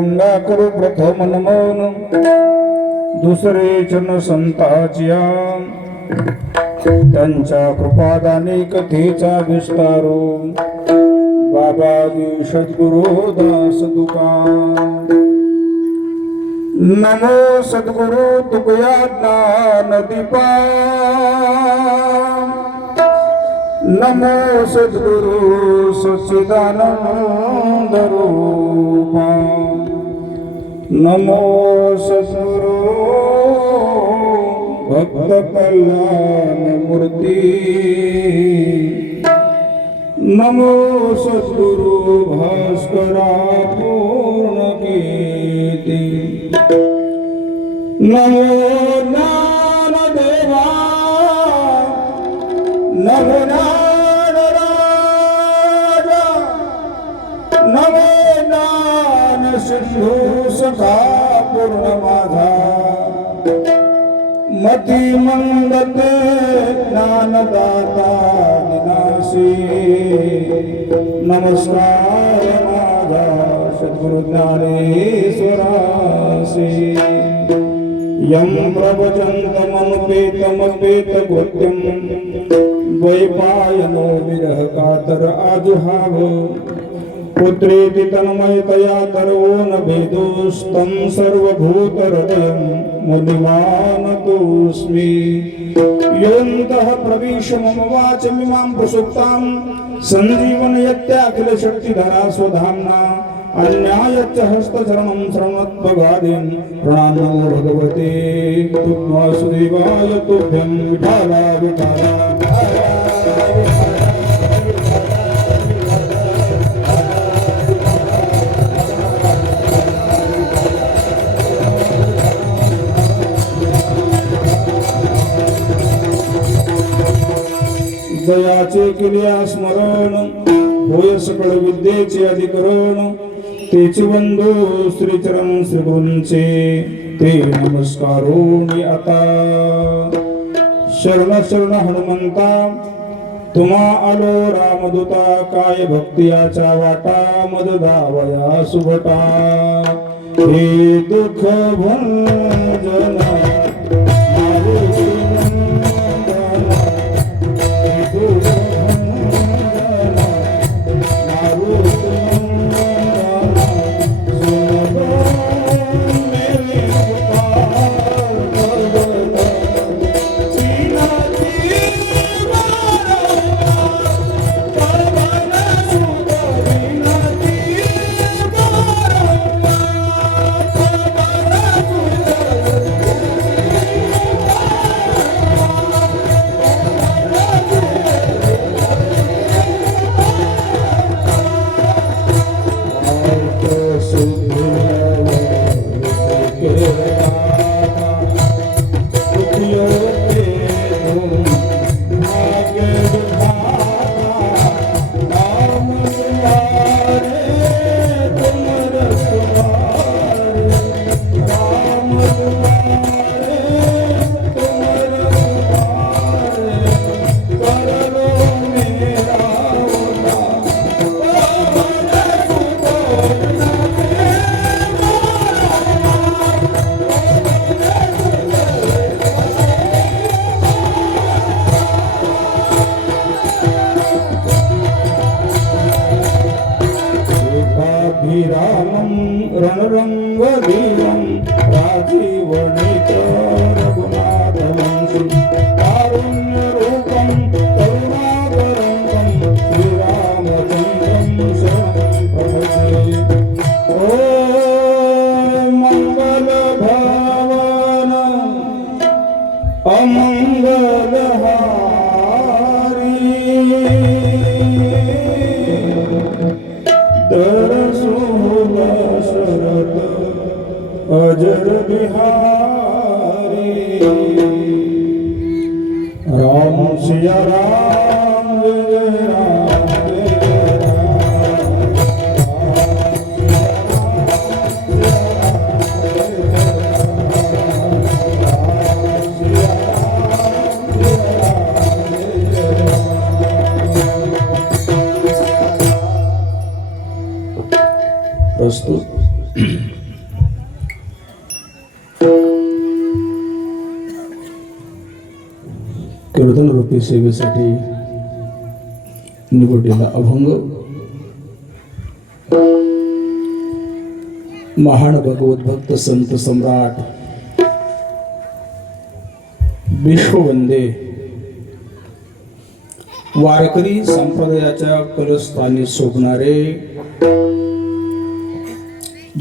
पांडुरंगा करू प्रथम नमन दुसरे चरण संताचिया त्यांच्या कृपादाने कथेचा विस्तारो बाबाजी सद्गुरु दास तुका नमो सद्गुरु तुकया ज्ञान दीपा नमो सद्गुरु सच्चिदानंद रूपा नमो सद्गुरु भक्त कल्याण मूर्ती नमो सद्गुरु भास्करा पूर्ण कीर्ती नमो ज्ञान देवा नमो ज्ञान राजा नमो ज्ञान सिंधू सखा पूर्ण माझा मती मंदते ज्ञानदाता विनाशी नमस्कार माझा सद्गुरु ज्ञानेश्वरासी यम प्रवचन्तमनुपेतमपेत कृत्यं द्वैपायनो विरह कातर आजुहाव पुत्रेति तन्मयतया तर्वो न भेदोस्तं सर्वभूतहृदयं मुनिमानतोऽस्मि योऽन्तः प्रविश मम वाचमिमां प्रसुप्तां सञ्जीवनयत्याखिलशक्तिधरा स्वधाम्ना अन्यायच्च हस्तचरणं शरणत्वगादिं प्रणामो भगवते वासुदेवाय तुभ्यं विठाला विठाला दयाचे केल्या स्मरण होय सकळ विद्येचे अधिकरण तेचे बंधू श्रीचरण श्रीगुरूंचे ते नमस्कारोनी आता शरण शरण हनुमंता तुम्हा आलो रामदूता काय भक्तियाचा वाटा मद धावया सुभटा हे दुःख भंजन रणरंगवीरं राजीवनेत्र रघुनाथवंशं कारुण्यरूपं करुणाकरं श्रीरामचन्द्रं शरणं प्रपद्ये ॐ मंगलभावन अमंगलहारी शरद अजर बिहारी राम सिया राम जय राम जय राम प्रस्तुत कीर्तन रूपी सेवेसाठी निवडलेला अभंग महान भगवत भक्त संत सम्राट विश्ववंदे वारकरी संप्रदायाच्या कलस्थानी शोभणारे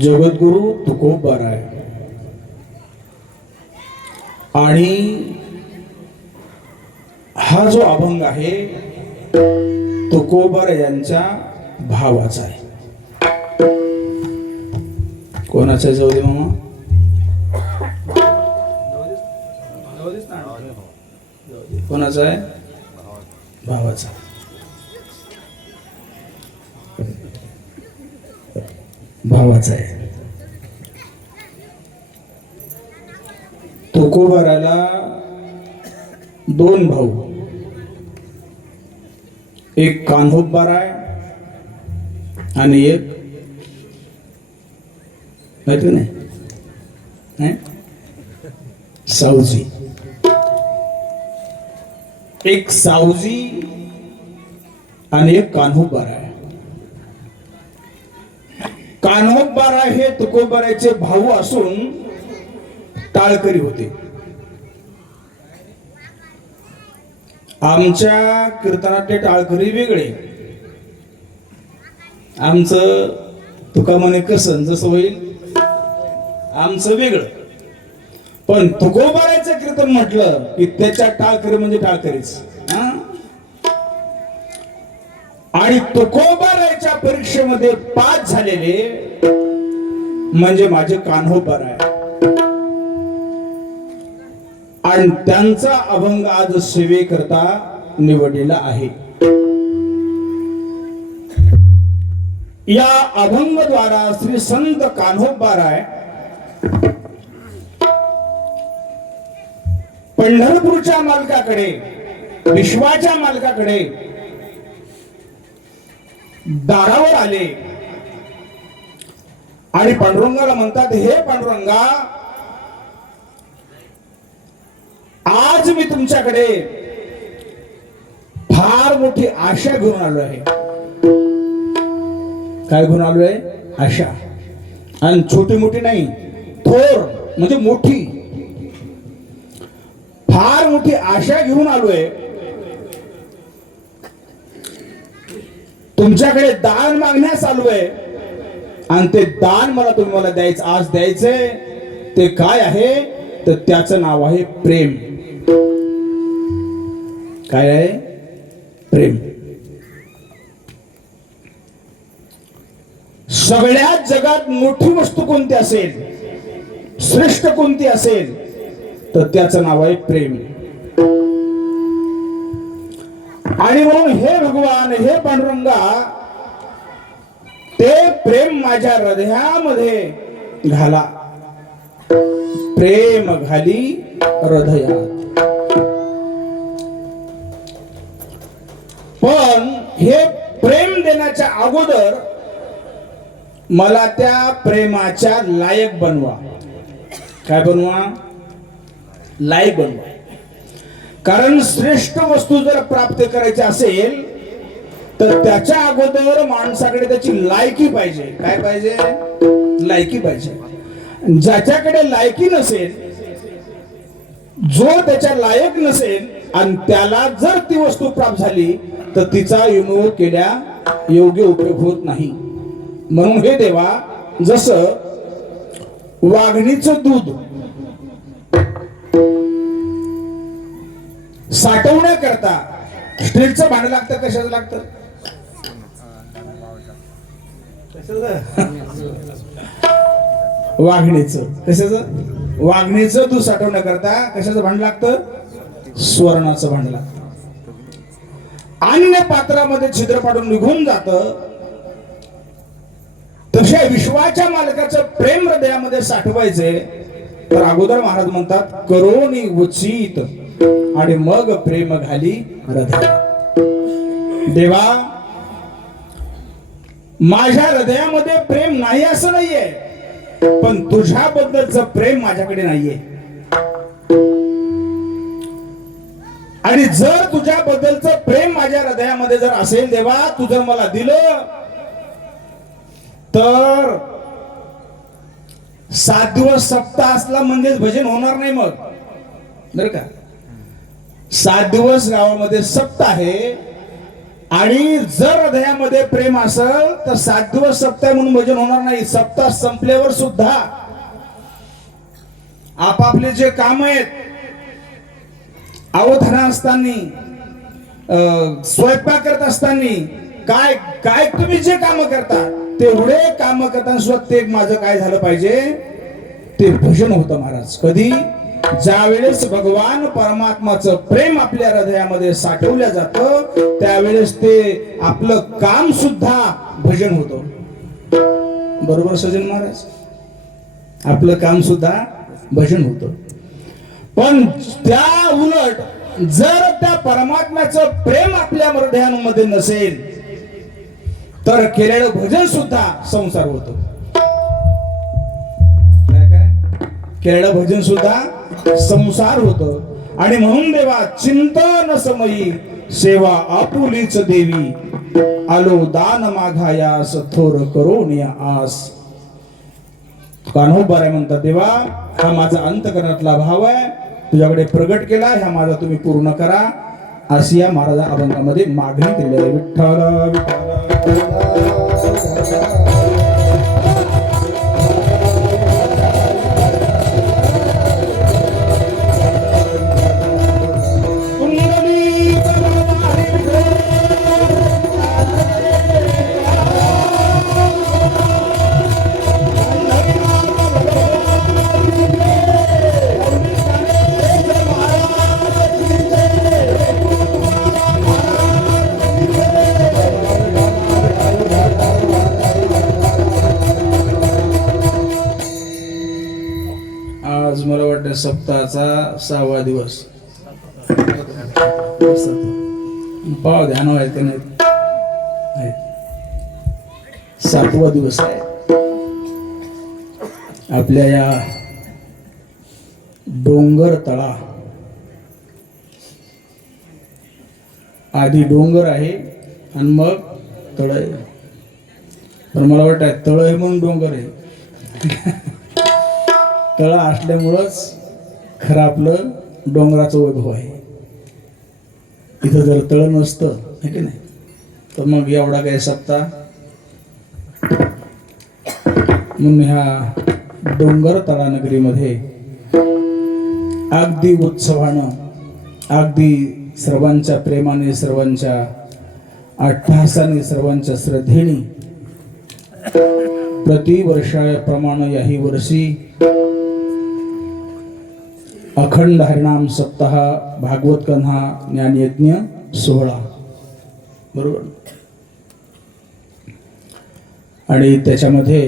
जगद्गुरु तुकोबाराय आणि हा जो अभंग आहे तुकोबार यांच्या भावाचा आहे. कोणाचा जाऊ दे मामा? कोणाचा आहे? भावाचा. भावाचा आहे. तुकोबाराला दोन भाऊ, एक कान्होबार आहे आणि एक माहिती नाही सावजी. एक सावजी आणि एक कान्होबार आहे. कान्होबार हे तुकोबाराचे भाऊ असून टाळकरी होते. आमच्या कीर्तनातले टाळकरी वेगळे. आमचं तुका म्हणे कसं जसं होईल आमचं वेगळं. पण तुकोबाराचं कीर्तन म्हटलं की त्याच्या टाळकरी म्हणजे टाळकरीच. आणि तुकोबाराच्या परीक्षेमध्ये पास झालेले म्हणजे माझे कान्होबार आहे. आणि त्यांचा अभंग आज सेवेकरता निवडलेला आहे. या अभंगद्वारा श्री संत कान्होबाराय पंढरपूरच्या मालकाकडे, विश्वाच्या मालकाकडे दारावर आले आणि पांडुरंगाला म्हणतात, हे पांडुरंगा, आज मी तुमच्याकडे फार मोठी आशा घेऊन आलो आहे. काय घेऊन आलोय? आशा. आणि छोटी मोठी नाही, थोर म्हणजे मोठी. फार मोठी आशा घेऊन आलोय. तुमच्याकडे दान मागण्यास आलोय आणि ते दान मला द्यायचं, आज द्यायचंय. ते काय आहे? तर त्याचं नाव आहे प्रेम. काय आहे? प्रेम. सगळ्यात जगात मोठी वस्तू कोणती असेल, श्रेष्ठ कोणती असेल, तर त्याचं नाव आहे प्रेम. आणि म्हणून हे भगवान, हे पांडुरंगा, ते प्रेम माझ्या हृदयामध्ये घाला. प्रेम घाली हृदयात. पण हे प्रेम देण्याच्या अगोदर मला त्या प्रेमाच्या लायक बनवा. काय बनवा? लायक बनवा. कारण श्रेष्ठ वस्तू जर प्राप्त करायची असेल तर त्याच्या अगोदर माणसाकडे त्याची लायकी पाहिजे. काय पाहिजे? लायकी पाहिजे. ज्याच्याकडे लायकी नसेल, जो त्याच्या लायक नसेल आणि त्याला जर ती वस्तू प्राप्त झाली तर तिचा विनियोग केल्या योग्य उपयोग होत नाही. म्हणून हे देवा, जसं वाघणीचं दूध साठवण्याकरता स्टीलचं भांड लागतं, कशाचं लागतं? वाघणीचं. कशाचं? वाघणीचं दूध साठवण्याकरता कशाचं भांड लागतं? सुवर्णाचं भांड लागतं. अन्य पात्रामध्ये छिद्र पाडून निघून जातं. तशा विश्वाच्या मालकाचं प्रेम हृदयामध्ये साठवायचे तर अगोदर महाराज म्हणतात, करोनी उचित आणि मग प्रेम घाली हृदयात. देवा, माझ्या हृदयामध्ये प्रेम नाही असं नाहीये, पण तुझ्याबद्दलचं प्रेम माझ्याकडे नाहीये. आणि जर तुझ्याबद्दलचं प्रेम माझ्या हृदयामध्ये जर असेल देवा, तू जर मला दिलं तर 7 दिवस सप्ताह असला म्हणजेच भजन होणार नाही मग, बरं का. 7 दिवस गावामध्ये सप्ताह आहे आणि जर हृदयामध्ये प्रेम असेल तर 7 दिवस सप्ताह म्हणून भजन होणार नाही. सप्ताह संपल्यावर सुद्धा आपापले जे काम आहेत, अवधाना असताना, स्वयंपाक करत असताना, काय काय तुम्ही जे काम करता तेवढे काम करताना सुद्धा ते माझं काय झालं पाहिजे, ते भजन होतं महाराज. कधी? ज्या वेळेस भगवान परमात्माचं प्रेम आपल्या हृदयामध्ये साठवलं जातं त्यावेळेस ते आपलं काम सुद्धा भजन होतं. बरोबर सजन महाराज? आपलं काम सुद्धा भजन होतं. पण त्या उलट जर त्या परमात्म्याचं प्रेम आपल्या हृदयामध्ये नसेल तर केलेलं भजन सुद्धा संसार होतं. केलेलं भजन सुद्धा संसार होतं. आणि म्हणून देवा चिंतन समयी सेवा आपुलीच देवी, आलो दान मागायास थोर करून आस. कान्होबाराय म्हणतात, देवा हा माझा अंतकरणातला भाव आहे, तुझ्याकडे प्रगट केला, ह्या माझा तुम्ही पूर्ण करा, अशी या महाराजा अभंगामध्ये मागणी केली आहे. विठ्ठल विठ्ठल आज मला वाटतं सप्ताहाचा 6वा दिवस. पाव ध्यान व्हायचं नाही, 7वा दिवस आहे आपल्या या डोंगर तळा. आधी डोंगर आहे आणि मग तळ आहे. पण मला वाटतं तळ आहे म्हणून डोंगर आहे. तळ असल्यामुळंच खरं आपलं डोंगराचं वैभव आहे. इथं जर तळ नसतं है की नाही तर मग एवढा काय सप्ताह. म्हणून ह्या डोंगर तळा नगरीमध्ये अगदी उत्सवानं, अगदी सर्वांच्या प्रेमाने, सर्वांच्या अट्टहासाने, सर्वांच्या श्रद्धेने प्रतिवर्षाप्रमाणे याही वर्षी अखंड हरिनाम सप्ताह, भागवत कन्हा, ज्ञानयज्ञ सोहळा, बरोबर. आणि त्याच्यामध्ये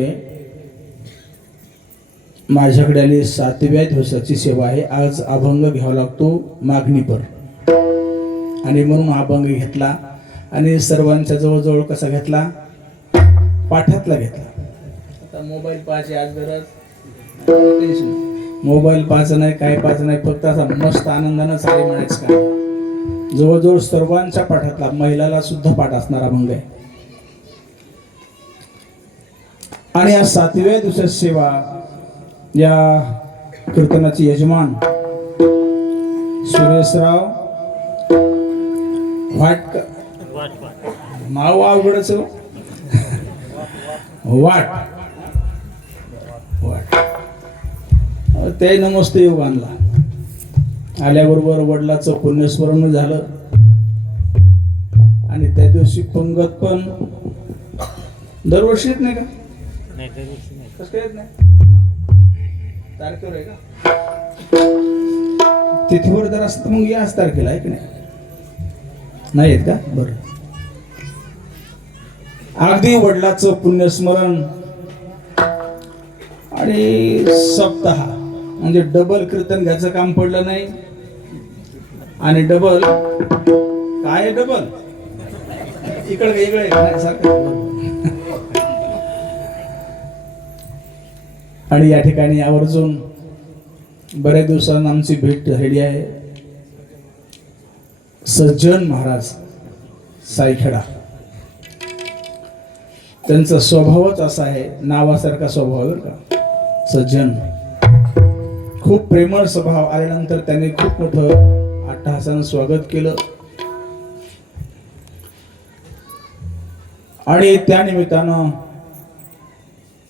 माझ्याकडे आली 7व्या दिवसाची सेवा आहे. आज अभंग घ्यावा लागतो मागणीपर, आणि म्हणून अभंग घेतला. आणि सर्वांच्या जवळजवळ कसा घेतला, पाठातला घेतला. आता मोबाईल पाहायची आज गरज, टेन्शन. मोबाईल पाहायचं नाही, काय पाहायचं नाही, फक्त असा मस्त आनंदानं सारी म्हणायचं का. जवळजवळ सर्वांच्या पाठातला, महिलाला सुद्धा पाठ असणारा अभंग आहे. आणि या 7व्या दिवसाची सेवा या कीर्तनाची यजमान सुरेशराव वाटकर, नाव अवघडच वाट वाट, ते नमस्त योग आणला. आल्याबरोबर वडिलाचं पुण्यस्मरण झालं. आणि त्या दिवशी पंगत पण दरवर्षी येत नाही का? कसं येत नाही? तारखेवर आहे का? तिथीवर जर असत मग याच तारखेला आहे की नाही येत का? बरं. अगदी वडिलाचं पुण्यस्मरण आणि सप्ताह म्हणजे डबल कीर्तन घ्यायचं काम पडलं नाही. आणि डबल काय, डबल इकडे वेगळं आहे सारखं. आणि या ठिकाणी आवर्जून बऱ्याच दिवसांना आमची भेट झालेली आहे. सज्जन महाराज सायखेडा, त्यांचा स्वभावच असा आहे, नावासारखा स्वभाव आहे का, सज्जन. खूप प्रेमळ स्वभाव. आल्यानंतर त्यांनी खूप मोठं अट्टहासानं स्वागत केलं आणि त्या निमित्तानं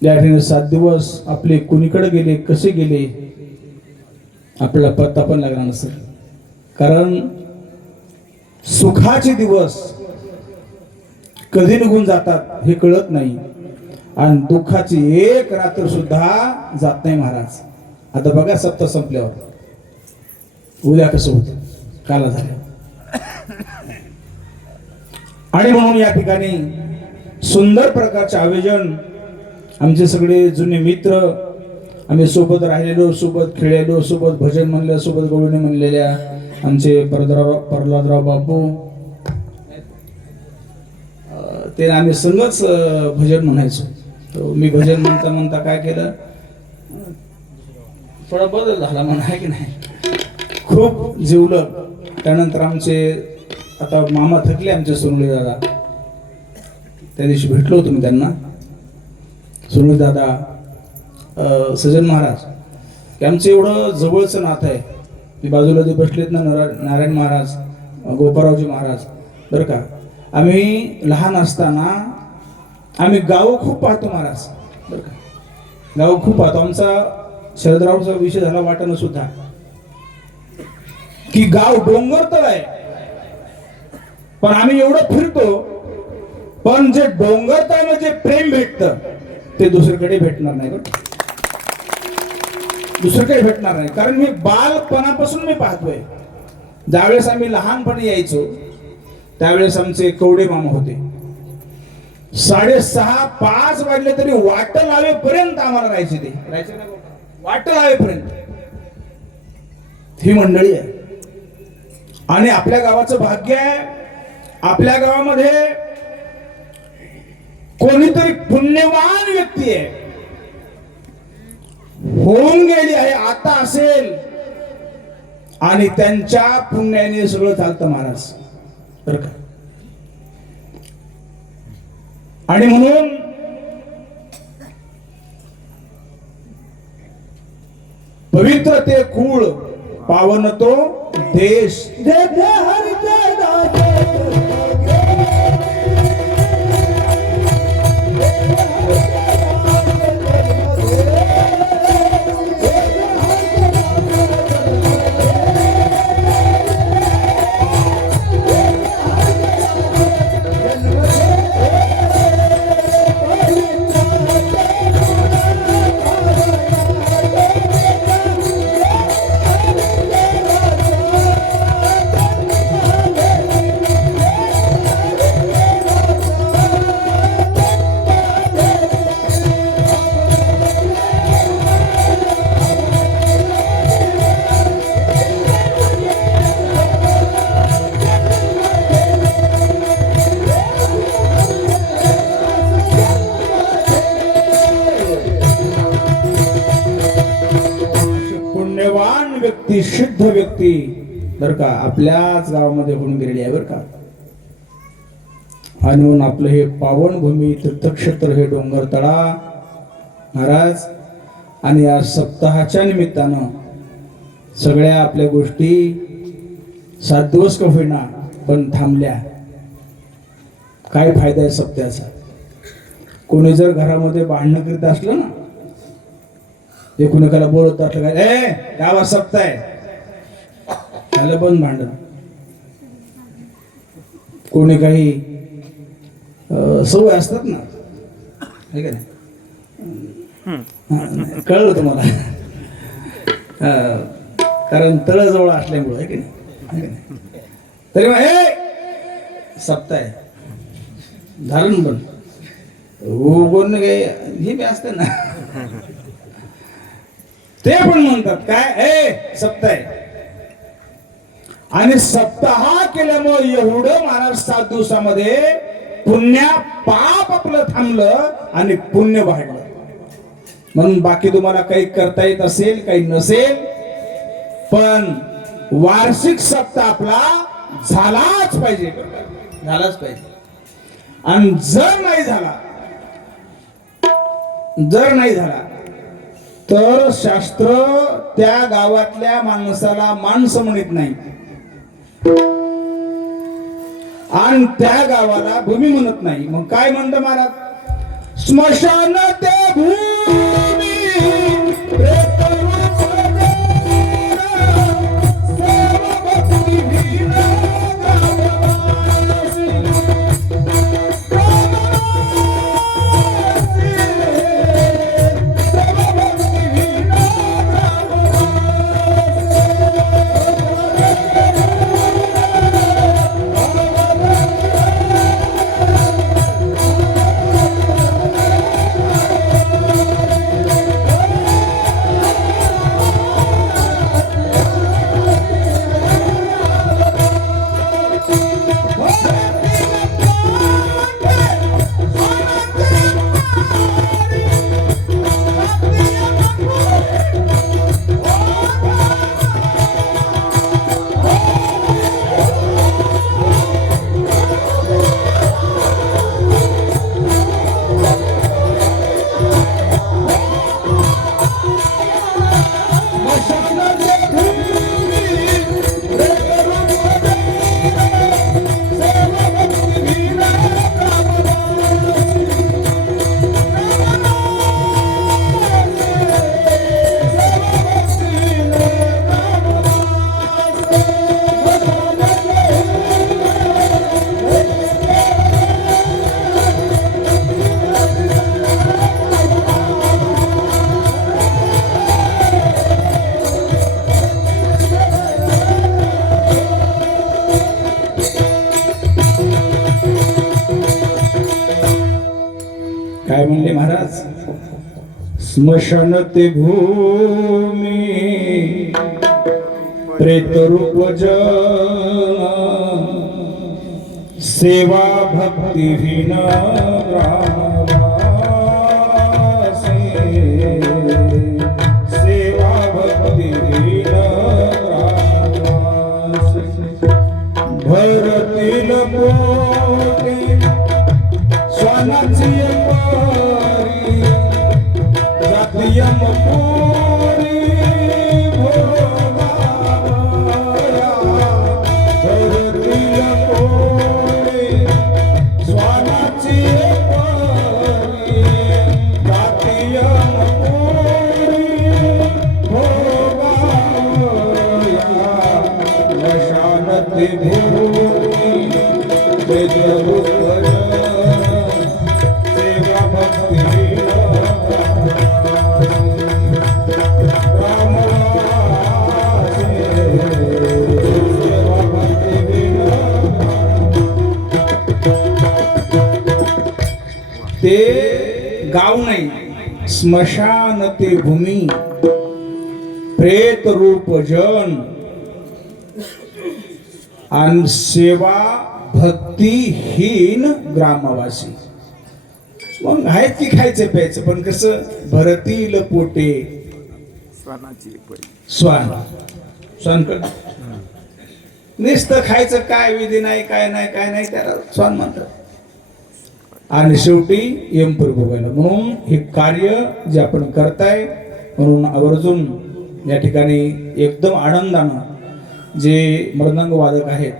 या ठिकाणी 7 दिवस आपले कुणीकडे गेले, कसे गेले आपल्याला पत्ता पण लागणार नसेल. कारण सुखाचे दिवस कधी निघून जातात हे कळत नाही आणि दुःखाची एक रात्र सुद्धा जात नाही महाराज. आता बघा सप्ताह संपल्यावर उद्या कसं होतं, काला झालं. आणि म्हणून या ठिकाणी सुंदर प्रकारचे आयोजन, आमचे सगळे जुने मित्र, आम्ही सोबत राहिलेलो, सोबत खेळलेलो, सोबत भजन म्हणलं, सोबत गवळणी म्हणलेल्या आमचे प्रल्हादराव बापू, ते आम्ही संगच भजन म्हणायचो. तो मी भजन म्हणता म्हणता काय केलं, थोडा बदल झाला म्हणा, आहे की नाही, खूप जीवलं. त्यानंतर आमचे आता मामा थकले, आमचे सोनवणे दादा, त्या दिवशी भेटलो होतो मी त्यांना. सोनवणे दादा, सज्जन महाराज, की आमचं एवढं जवळचं नातं आहे. मी बाजूला जे बसलेत ना, नारायण महाराज, गोपाळरावजी महाराज, बरं का, आम्ही लहान असताना आम्ही गाव खूप पाहतो महाराज, बरं का, गाव खूप पाहतो. आमचा शरदरावचा विषय झाला वाटणं सुद्धा, की गाव डोंगर तर आहे पण आम्ही एवढं फिरतो, पण जे डोंगर तळ जे प्रेम भेटतं ते दुसरीकडे भेटणार नाही, दुसरीकडे भेटणार नाही. कारण मी बालपणापासून मी पाहतोय. ज्यावेळेस आम्ही लहानपणी यायचो त्यावेळेस आमचे कवडे मामा होते. 6:30-5 वाजले तरी वाट लावेपर्यंत आम्हाला राहायचे, ते राहायचे ना, वाट लावेपर्यंत. ही मंडळी आहे आणि आपल्या गावाचं भाग्य आहे. आपल्या गावामध्ये कोणीतरी पुण्यवान व्यक्ती आहे, होऊन गेली आहे, आता असेल, आणि त्यांच्या पुण्याने सगळं चालतं महाराज, बरं का. आणि म्हणून पवित्र ते कुळ, पावन तो देश. व्यक्ती, शुद्ध व्यक्ती, बर का, आपल्याच गावामध्ये होऊन गेलेली आहे, बर का. आणि म्हणून आपलं हे पावनभूमी तीर्थक्षेत्र, हे डोंगर तळा महाराज, आणि या सप्ताहाच्या निमित्तानं सगळ्या आपल्या गोष्टी 7 दिवस का होईना पण थांबल्या. काय फायदा आहे सप्त्याचा? कोणी जर घरामध्ये भांडणं करीत असलं ना, ते कुणाला बोलत असलं काय, ए गावात सप्ताह आहे, त्याला बंद भांडण. कोणी काही सवय असतात ना, आहे का नाही, कळलं तुम्हाला, कारण तळजवळ असल्यामुळं, आहे की नाही, तरी मग हे सप्ताह आहे, झालं पण कोण काही हे बी असते ना, ते पण म्हणतात काय, ए सप्ताह आहे. आणि सप्ताह केल्यामुळे एवढं महाराज 7 दिवसामध्ये पुण्य पाप आपलं थांबलं आणि पुण्य वाढलं. म्हणून बाकी तुम्हाला काही करता येत असेल, काही नसेल, पण वार्षिक सप्ताह आपला झालाच पाहिजे, झालाच पाहिजे. आणि जर नाही झाला तर शास्त्र त्या गावातल्या माणसाला माणसं म्हणत नाही आणि त्या गावाला भूमी म्हणत नाही. मग काय म्हणतो महाराज? स्मशान ते भूमी काय म्हणले महाराज? स्मशान ते भूमी प्रेत रूप जन सेवा भक्तिहीन ग्रामवासी सेवा भक्तिहीन ग्रामवासी भरतील पोटी स्वानाची यमपुरी भोगावया भरतील पोटी स्वानाची परी जाती यमपुरी भोगावया वशानती भूमी वेदरूप सेवा भक्ती ते गाव नाही, स्मशान ते भूमी प्रेत रूप जन आणि सेवा भक्तिहीन ग्रामवासी. मग आहेत की खायचं प्यायचं, पण कसं भरतील पोटे स्वान नुसतं खायचं, काय विधी नाही, काय नाही त्याला स्वान म्हणतात. आणि शेवटी यमपुरी भोगायला. म्हणून हे कार्य जे आपण करताय, म्हणून आवर्जून या ठिकाणी एकदम आनंदानं जे मृदंग वादक आहेत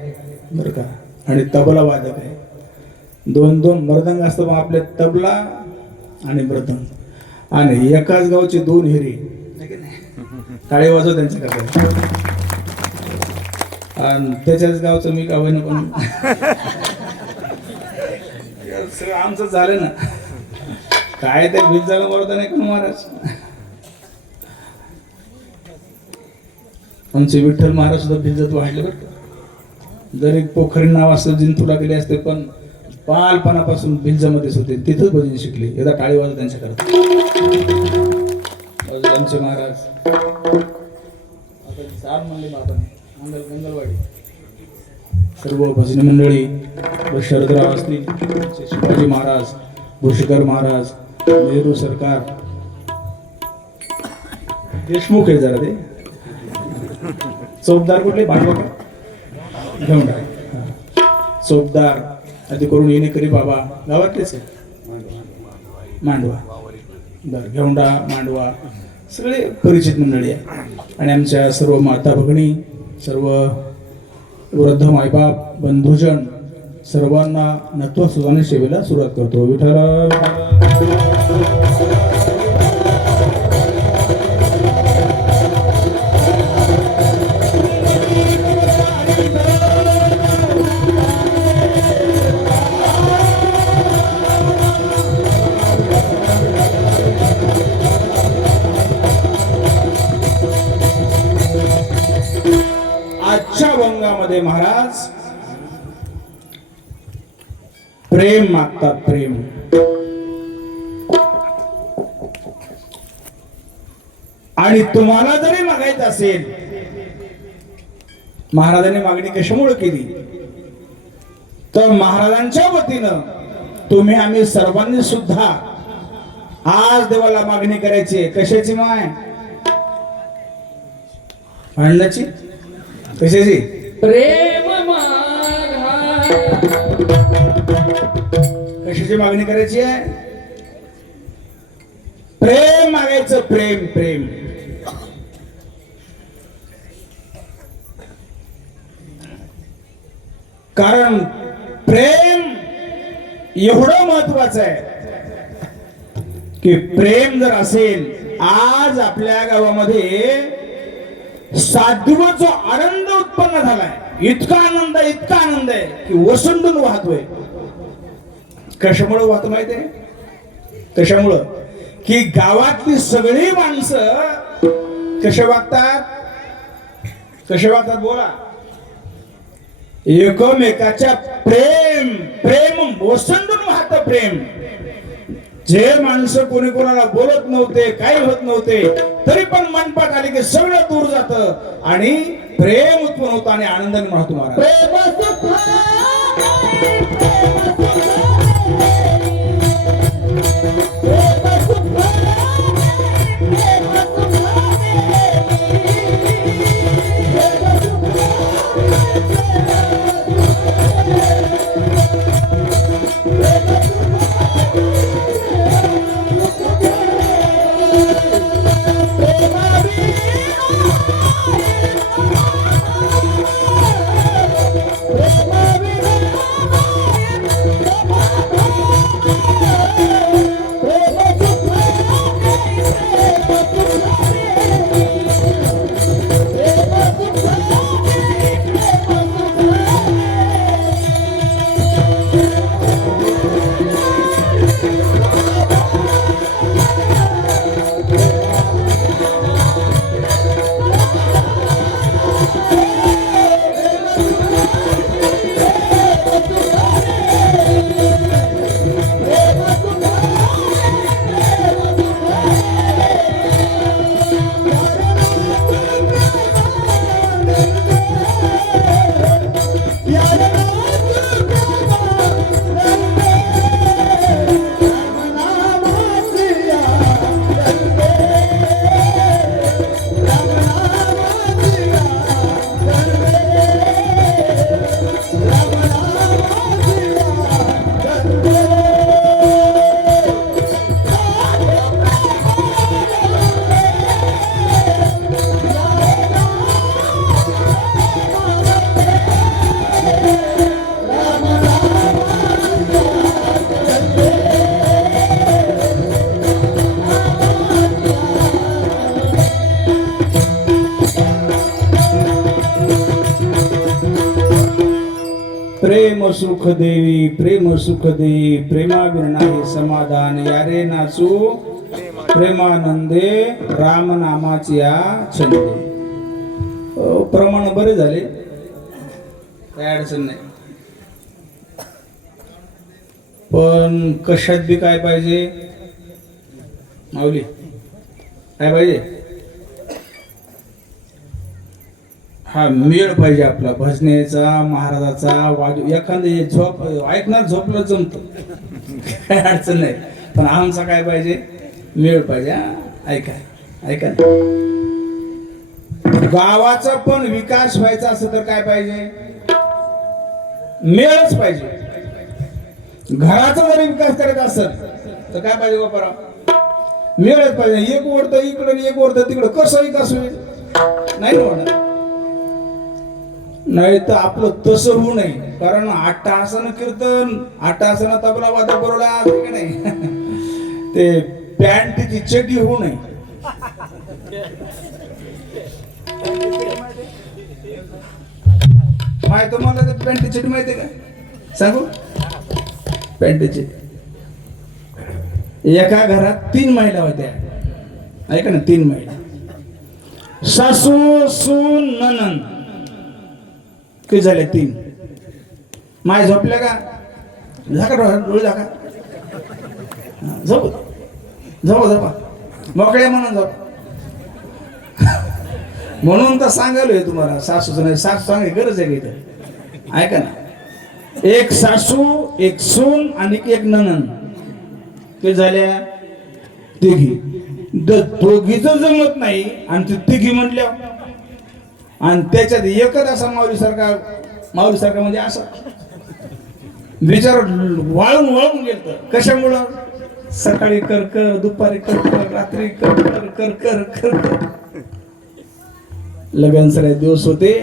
बरं का, आणि तबला वादक आहे, दोन मृदंग असतं. मग आपले तबला आणि मृदंग, आणि एकाच गावचे दोन हिरे, टाळे वाजव त्यांच्याकडे. आणि त्याच्याच गावचं मी गाव पण आमचं झालं ना, काय ते भीत झालं बरोबर नाही का महाराज. आमचे विठ्ठल महाराज सुद्धा भिजत वाढले बरं. जरी पोखरी नाव असं जिंतूला गेले असते, पण बालपणापासून भिलजामध्येच होते, तिथंच भजन शिकले. एकदा टाळी वाजव त्यांच्याकडे. आमचे महाराज आता चार म्हणले मंगलवाडी सर्व भजनी मंडळी, शरदराव असतील, शिवाजी महाराज, भुशकर महाराज, नेहरू सरकार, देशमुख आहे जरा ते, चौकदार कुठले भांडव का घेऊन चौकदार आधी करून येणे करी बाबा गावातलेच आहे मांडवा बर घेऊंडा मांडवा सगळे परिचित मंडळी आहे आणि आमच्या सर्व माता भगिनी सर्व वृद्ध मायबाप बंधुजन सर्वांना नत्व सुजाने सेवेला सुरुवात करतो विठ्ठल आजच्या वंगामध्ये महाराज प्रेम मागतात प्रेम आणि तुम्हाला जरी मागायचं असेल महाराजांनी मागणी कशामुळे केली तर महाराजांच्या वतीनं तुम्ही आम्ही सर्वांनी सुद्धा आज देवाला मागणी करायची कशाची माय भांडणाची कशाची प्रेम कशाची मागणी करायची आहे प्रेम मागायचं प्रेम प्रेम कारण प्रेम एवढं महत्वाचं आहे की प्रेम जर असेल आज आपल्या गावामध्ये 7 दिवस जो आनंद उत्पन्न झालाय इतका आनंद आहे की वसंतून वाहतोय कशामुळे वाहत माहिती आहे कशामुळं की गावातली सगळी माणसं कसे वागतात बोला एकमेकाच्या प्रेम ओसंडून वाहत प्रेम जे माणसं कोणी कोणाला बोलत नव्हते काही होत नव्हते तरी पण मनपाठ आले की सगळं दूर जात आणि प्रेम उत्पन्न होतं आणि आनंदाने वाहतो महाराज प्रेम सुख देवी प्रेमाविर नाही समाधान यारे नाचू प्रेमानंदे राम नामाची या छंदे प्रमाण बरे झाले काय अडचण नाही पण कशात बी काय पाहिजे माऊली काय पाहिजे हा मेळ पाहिजे आपला भजनेचा महाराजाचा वाजू एखादं झोप ऐकणार झोपलं जमत काय अडचण नाही पण आमचा काय पाहिजे मेळ पाहिजे ऐका ऐका गावाचा पण विकास व्हायचा असं तर काय पाहिजे मेळच पाहिजे. घराचा जरी विकास करायचा असेल तर काय पाहिजे बापरा, मेळच पाहिजे. एक ओढतं इकडं एक ओढतं तिकडं, कसं विकास होईल? नाही होणार. नाही तर आपलं तसं होऊ नये. कारण 8 तासानं कीर्तन, 8 तासानं तबला वादक बरोबर की नाही, ते पॅन्टची चड्डी होऊ नये. माहिती तुम्हाला ते पॅन्टची चड्डी माहिती का? सांगू. पॅन्टची एका घरात 3 महिला होत्या. ऐका ना, 3 महिला, सासू सून ननंद. किती झाले? 3. माय झोपल्या का? झाका डोळे झाका. झोप झोप झोपा मोकळ्या म्हणून झोप. म्हणून तर सांगायलोय तुम्हाला, सासू नाही सासू सांगायची गरज आहे का इथं? ऐका ना, एक सासू, एक सून आणि एक ननंद. ते झाल्या तिघी. दोघीच जमत नाही आणि ते तिघी म्हटल्या, आणि त्याच्यात एकच असा माऊलीसारखा म्हणजे असं विचार वाळून वाळून गेलं. कशामुळं? सकाळी कर कर, दुपारी कर कर, रात्री कर कर कर कर कर कर. लगन सगळे दिवस होते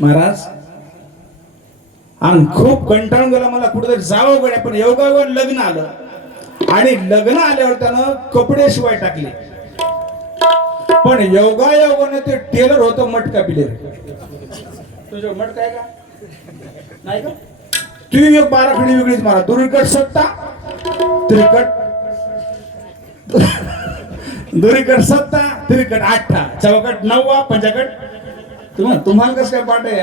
महाराज, आणि खूप कंटाळून गेला. मला कुठेतरी जावं गड्या, पण योगावर लग्न आलं. आणि लग्न आल्यावर त्यानं कपडे शिवाय टाकले. पण योगायोगाने ते टेलर होतं मटका बिलेर. तुझं मटका आहे का? नाही का? तू एक 12 खडी वेगळीच मारा. दुरीकट 7, त्रिकट दुरीकट 7, त्रिकट 8, चौकट 9, पंचकट. तुम्हाला कसं काय पाठ आहे?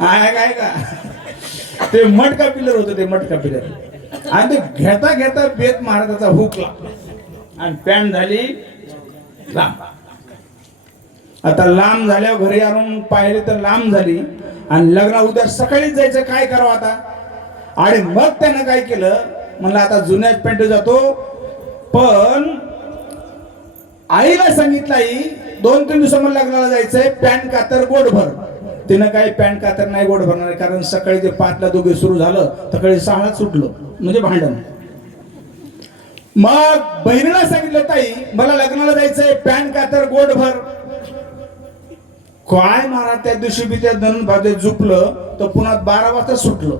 हा काय का? ते मटका पिलर होतं, ते मटका पिलर. आणि ते घेता घेता बेत महाराजाचा हुकला आणि पॅन्ट झाली लांब. आता लांब झाल्यावर घरी आणून पाहिले तर लांब झाली, आणि लग्न उद्या सकाळीच जायचं. काय करावं आता? आणि मग त्यानं काय केलं, म्हणलं आता जुन्याच पॅन्ट जातो. पण आईला सांगितलं, आई 2-3 दिवसामध्ये लग्नाला जायचंय, पॅन्ट कातर गोड भर. तिनं काही पॅन्ट कातर नाही गोड भरणार, कारण सकाळी जे 5ला दोघे सुरू झालं, सकाळी 6ला सुटलं, म्हणजे भांडण. मग बहिणीला सांगितलं, ताई मला लग्नाला जायचंय, पॅन्ट कातर गोड भर. काय महाराज, त्या दिवशी बी त्या धनभाजे झुपलं तर पुन्हा 12 वाजता सुटलं.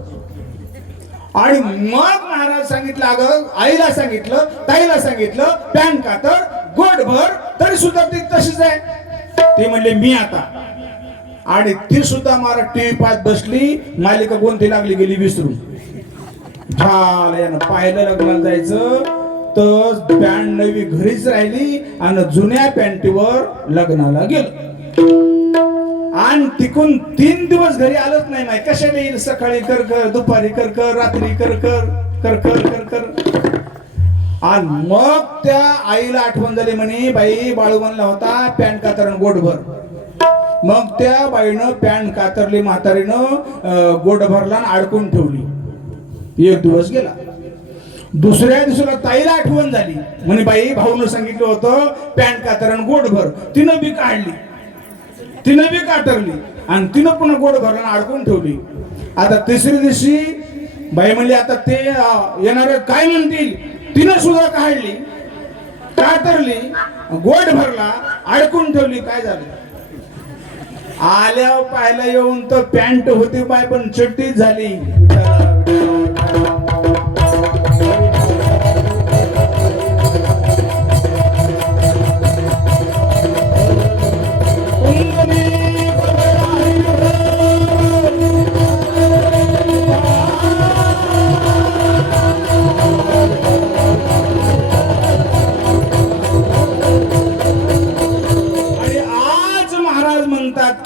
आणि मग महाराज सांगितलं, अगं आईला सांगितलं, ताईला सांगितलं, पॅन्ट कातर गोड भर, तरी सुद्धा ती तशीच आहे. ते म्हणले मी आता. आणि ती सुद्धा मला टीव्ही पाहत बसली. मालिका कोणती लागली गेली विसरून. झालं यानं पाहिलं लग्नाला जायचं तर पॅन्ट नवी घरीच राहिली आणि जुन्या पॅन्टीवर लग्नाला गेलं. आणि तिकून 3 दिवस घरी आलंच नाही. माहिती कशाने येईल? सकाळी कर कर, दुपारी कर कर, रात्री कर कर कर कर कर कर. आणि मग त्या आईला आठवण झाली, म्हणे बाई बाळू म्हणला होता पॅन्ट कातर गोड भर. मग त्या बाईनं पॅन्ट कातरली, म्हातारीनं गोड भरला आणि अडकून ठेवली. 1 दिवस गेला. दुसऱ्या दिवसाला ताईला आठवण झाली, म्हणे बाई भाऊनं सांगितलं होतं पॅन्ट कातर गोड भर. तिनं बी काढली, तिनं बी कातरली, आणि तिनं पुन्हा गोड भरला अडकून ठेवली. आता 3ऱ्या दिवशी बाई म्हणली, आता ते येणारे काय म्हणतील. तिनं सुद्धा काढली, कातरली, गोड भरला, अडकून ठेवली. काय झालं? आल्यावर पाहायला येऊन तर पॅन्ट होती बाय, पण चड्डीच झाली.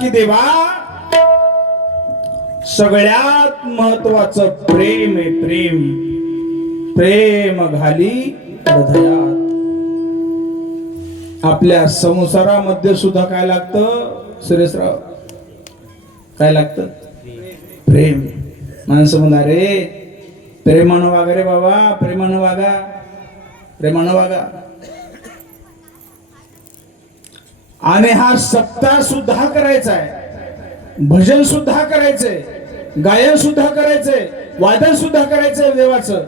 की देवा सगळ्यात महत्वाचं प्रेम आहे. प्रेम प्रेम घाली हृदयात. आपल्या संसारामध्ये सुद्धा काय लागतं सुरेशराव? काय लागतं? प्रेम. माणसं म्हणा रे प्रेमानं वागा रे बाबा, प्रेमानं वागा, प्रेमानं वागा. आणि हा सप्ताह सुद्धा करायचा आहे. भजन सुद्धा करायचंय, गायन सुद्धा करायचंय, वादन सुद्धा करायचंय देवाचं,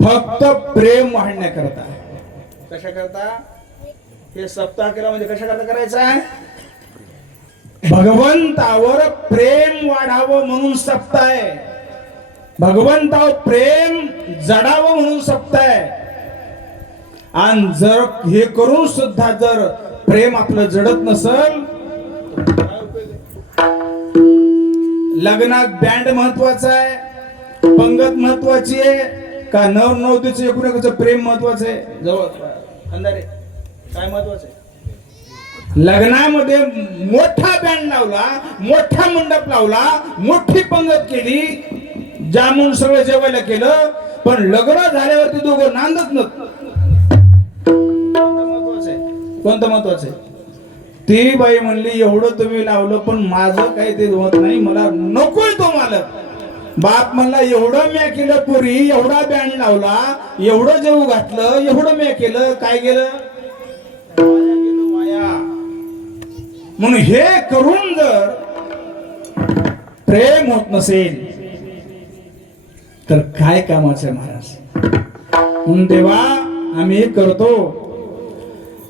फक्त प्रेम वाढण्याकरता. कशा करता? हे सप्ताह केला म्हणजे कशा करता करायचा आहे? भगवंतावर प्रेम वाढावं म्हणून सप्ताह आहे. भगवंतावर प्रेम जडावं म्हणून सप्ताह आहे. आणि जर हे करून सुद्धा जर प्रेम आपलं जडत नसल, लग्नात बँड महत्वाचा आहे, पंगत महत्वाची आहे का नवनवरीचं एकूण प्रेम महत्वाचं आहे? जवळ अंधारे काय महत्वाचं आहे? लग्नामध्ये मोठा बँड लावला, मोठा मंडप लावला, मोठी पंगत केली, जामून सगळं जेवायला केलं, पण लग्न झाल्यावरती दोघं नांदत नव्हतं. कोणतं महत्वाचं आहे? ती बाई म्हणली एवढं तुम्ही लावलं पण माझं काही ते होत नाही, मला नकोय तो मालक. बाप म्हणला एवढं म्या केलं पुरी, एवढा बँड लावला, एवढं जेवू घातलं, एवढं म्या केलं, काय केलं? वाया. म्हणून हे करून जर प्रेम होत नसेल तर काय कामाचं आहे महाराज? म्हणून तेव्हा आम्ही हे करतो.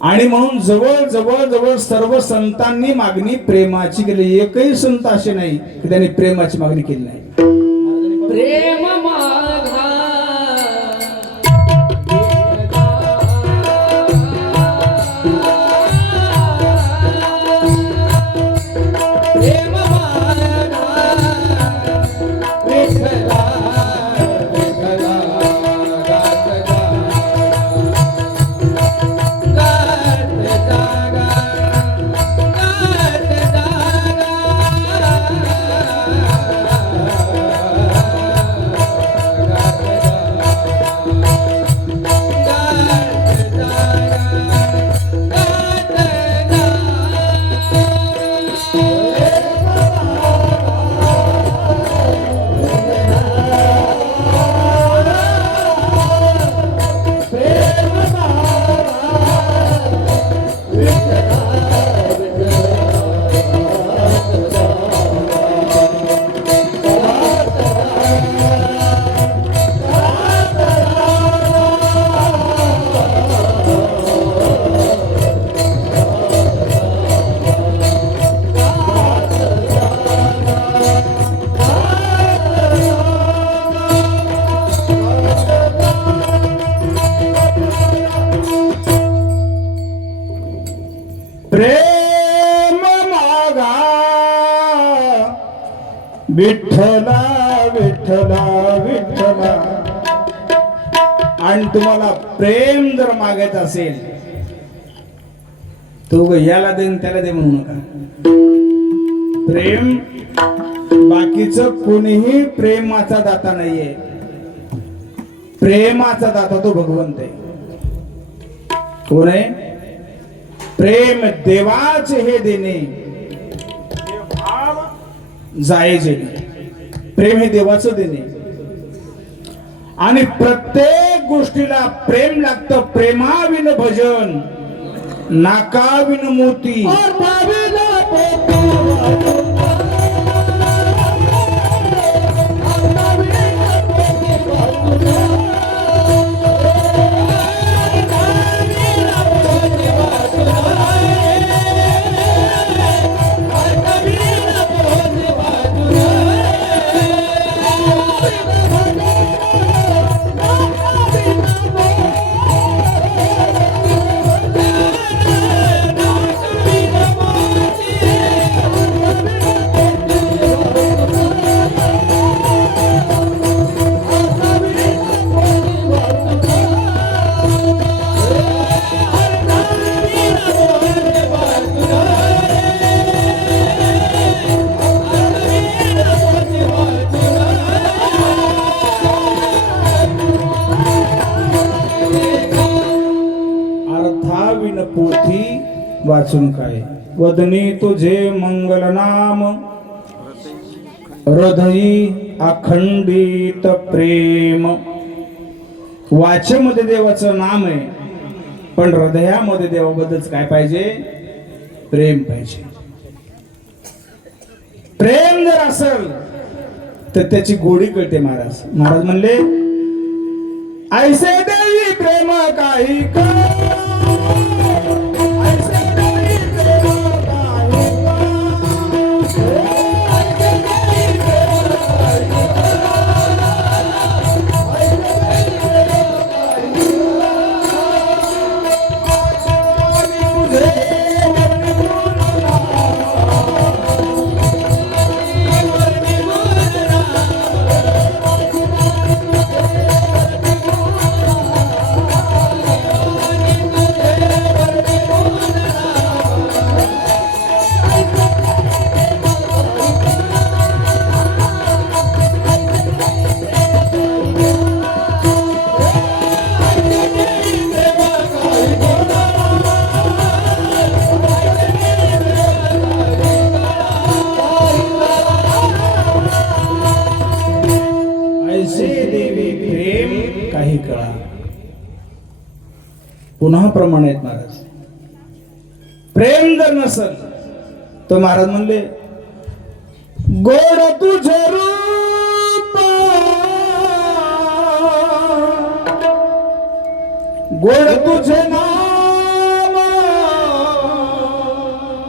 आणि म्हणून जवळ जवळ जवळ सर्व संतांनी मागणी प्रेमाची केली. एकही संत असे नाही की त्यांनी प्रेमाची मागणी केली नाही. प्रेम मागा प्रेम मागा विठ्ठला विठ्ठला गात जागा प्रेम मागा विठ्ठला विठ्ठला विठ्ठला. आणि तुम्हाला प्रेम जर मागायचं असेल तो याला दे त्याला दे म्हणू नका. प्रेम बाकीचं कोणीही प्रेमाचा दाता नाहीये. प्रेमाचा दाता तो भगवंत आहे. कोण आहे? प्रेम देवाचे हे देणे जायचे. प्रेम हे देवाचं देणे. आणि प्रत्येक गोष्टीला प्रेम लागतं. प्रेमाविन भजन नाकाविन मोती. पोथी वाचून काय वदनी तुझे मंगल नाम हृदयी अखंडित प्रेम. वाचेमध्ये देवाचं नाम आहे पण हृदयामध्ये देवाबद्दल काय पाहिजे? प्रेम पाहिजे. प्रेम जर असेल तर त्याची गोडी कळते. महाराज म्हणले ऐसे देवी प्रेम काही का, ऐसे देवी प्रेम काही का, ऐसे देवी प्रेम काही का, ऐसे देवी प्रेम काही का. ऐसे देवी प्रेम काही कळा. पुन्हा प्रमाण आहेत महाराज. प्रेम जर नसल तर महाराज म्हणले गोड तुझे रूप, गोड तुझे नाम,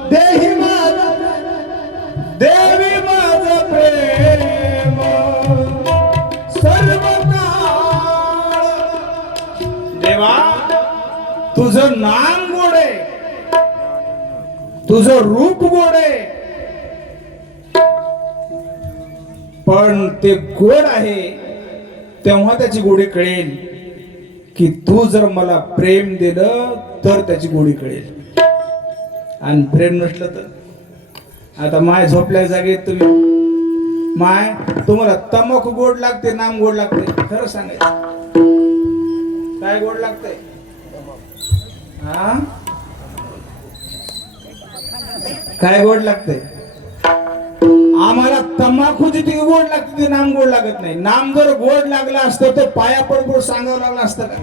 देही माझ देवी माझ प्रेम सर्व काळ. देवा तुझं नाम गोड आहे, तुझं रूप गोड आहे, पण ते गोड आहे तेव्हा त्याची गोडी कळेल की तू जर मला प्रेम दिलं तर त्याची गोडी कळेल. आणि प्रेम नसलं तर आता माय झोपल्या जागेत तुम्ही माय तुम्हाला तंबाखू गोड लागते, नाम गोड लागते, खरं सांगायचं काय गोड लागतंय? हा काय गोड लागतंय? आम्हाला तंबाखू जितकी गोड लागते ते नाम गोड लागत नाही. नाम जर गोड लागलं असतं तर पाया पडून सांगावं लागलं असतं का?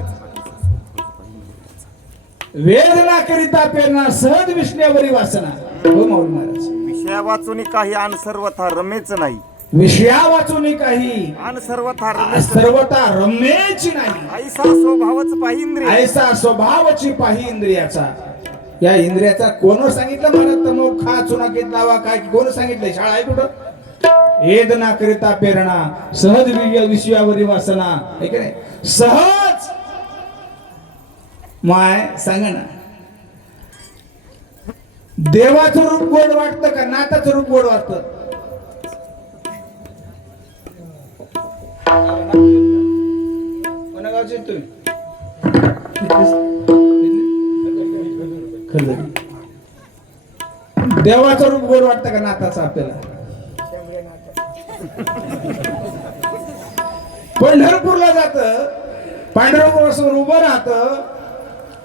वेदना करिता प्रेरणा सहज विष्ण्यावरी वासना. हो माऊली महाराज. विषया वाचून काही आणि सर्वथा रमेच नाही, विषया वाचून काही आणि सर्वथा रमेच सर्वता रमेची नाही. ऐसा स्वभावच पाहि इंद्रिय, ऐसा स्वभावची पाही इंद्रियाचा. या इंद्रियाचा कोण सांगितलं महाराज? तमोग खा चुना केत लावा काय कोण सांगितलंय? शाळा आहे कुठं? वेदना करिता प्रेरणा सहज विषयावरी वासना आहे की नाही? सहज माय सांगा ना, देवाचं रूप गोड वाटतं का नाताचं रूप गोड वाटतं? कोणा गावचे तुम्ही? देवाचं रूप गोड वाटतं का नाताचं आपल्याला? पंढरपूरला जात पांडुरंगासमोर उभं राहत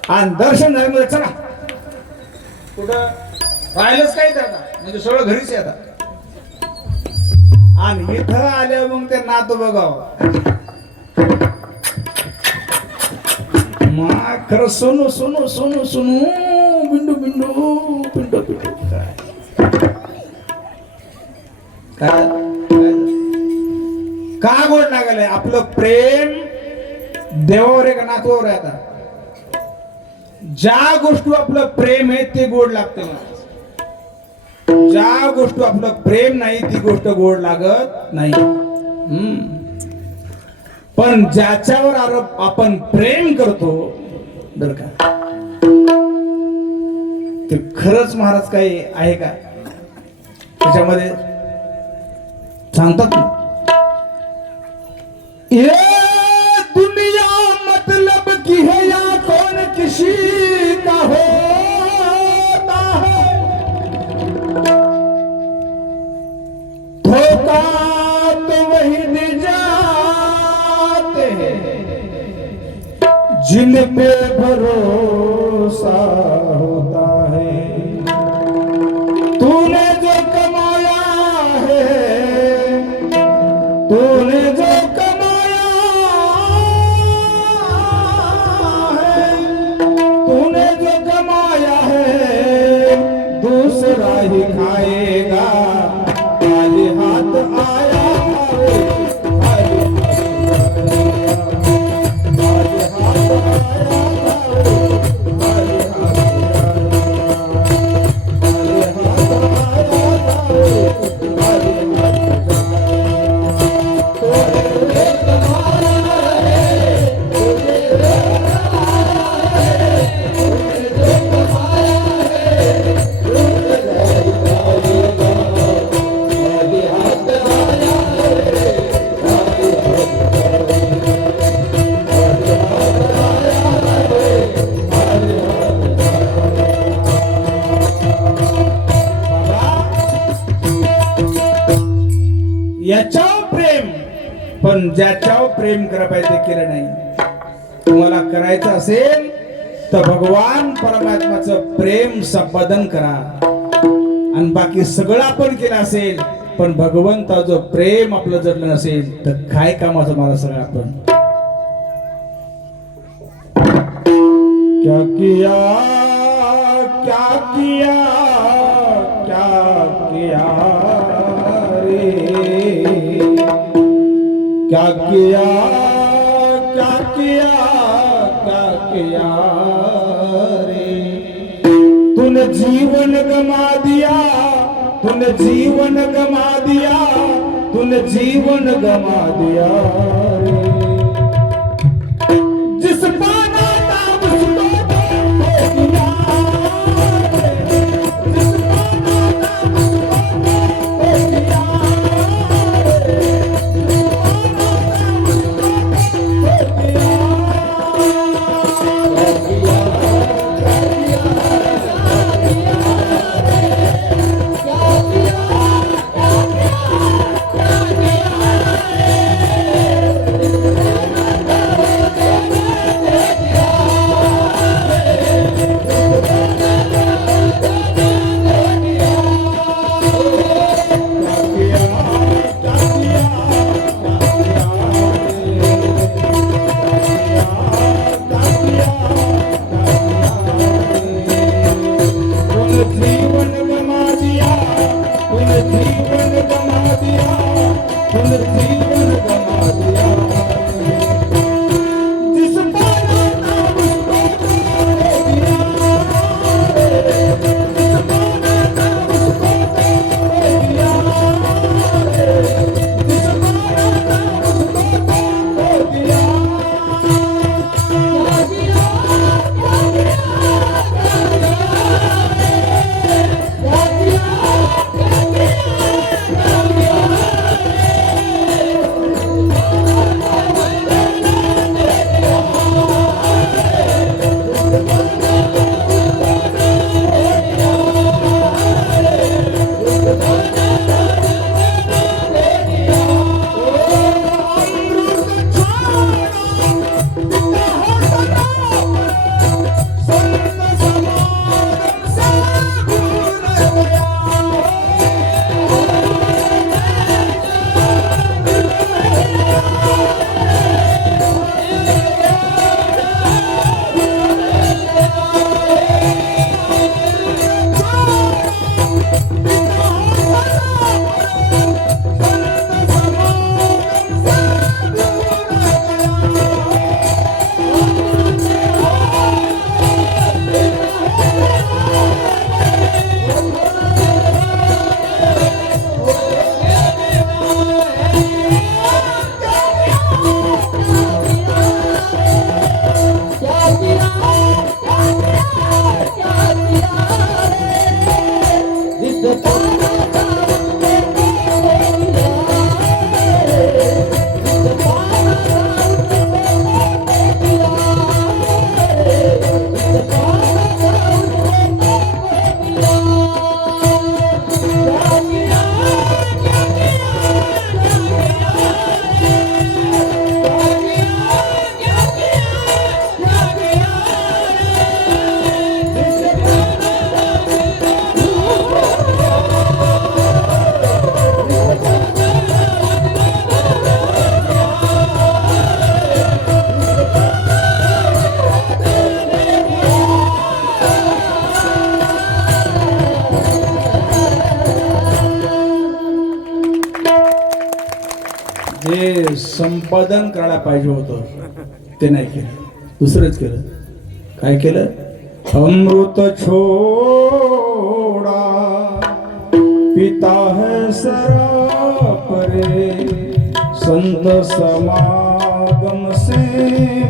आणि दर्शन झाल्यामुळे चला कुठं राहिलंच काय आता म्हणजे सगळं घरीच येतात. आणि इथं आल्यावर मग ते नातं बघावं. मा खरं सोनू सोनू सोनू सोनू बिंडू बिंडू पिंडू पिंडू काय का गोड लागायलंय? आपलं प्रेम देवावर आहे का नातवावर आहे? आता ज्या गोष्टी आपलं प्रेम आहे ते गोड लागते. ज्या गोष्टी आपलं प्रेम नाही ती गोष्ट गोड लागत नाही. पण ज्याच्यावर आपण प्रेम करतो बर का ते खरंच महाराज काही आहे का त्याच्यामध्ये सांगतात ना? ये दुनिया मतलब की है या कौन किसी का होता है, धोखा तो वही दे जाते हैं जिन पे भरोसा होता है. तूने जो कमाया है, तूने जो कमाया है, तूने जो कमाया है दूसरा ही खाएगा. पण ज्याच्यावर प्रेम करा पाहिजे ते केलं नाही. तुम्हाला करायचं असेल तर भगवान परमात्माचं प्रेम संपादन करा. आणि बाकी सगळं आपण केलं असेल पण भगवंताचं प्रेम आपलं जडलं नसेल तर काय कामाचं मला सगळं आपण. क्या किया क्या किया क्या किया रे, क्या किया क्या किया क्या किया रे. तूने जीवन गमा दिया, तूने जीवन गमा दिया, तूने जीवन गमा दिया रे. जिस पाना था उसको खो दिया रे, जिस पाना था उसको खो दिया रे, जिस पाना था उसको खो दिया. जे संपादन करायला पाहिजे होतं ते नाही केलं, दुसरंच केलं. काय केलं? अमृत छोड़ा पिता है सरापरे, संत समागम से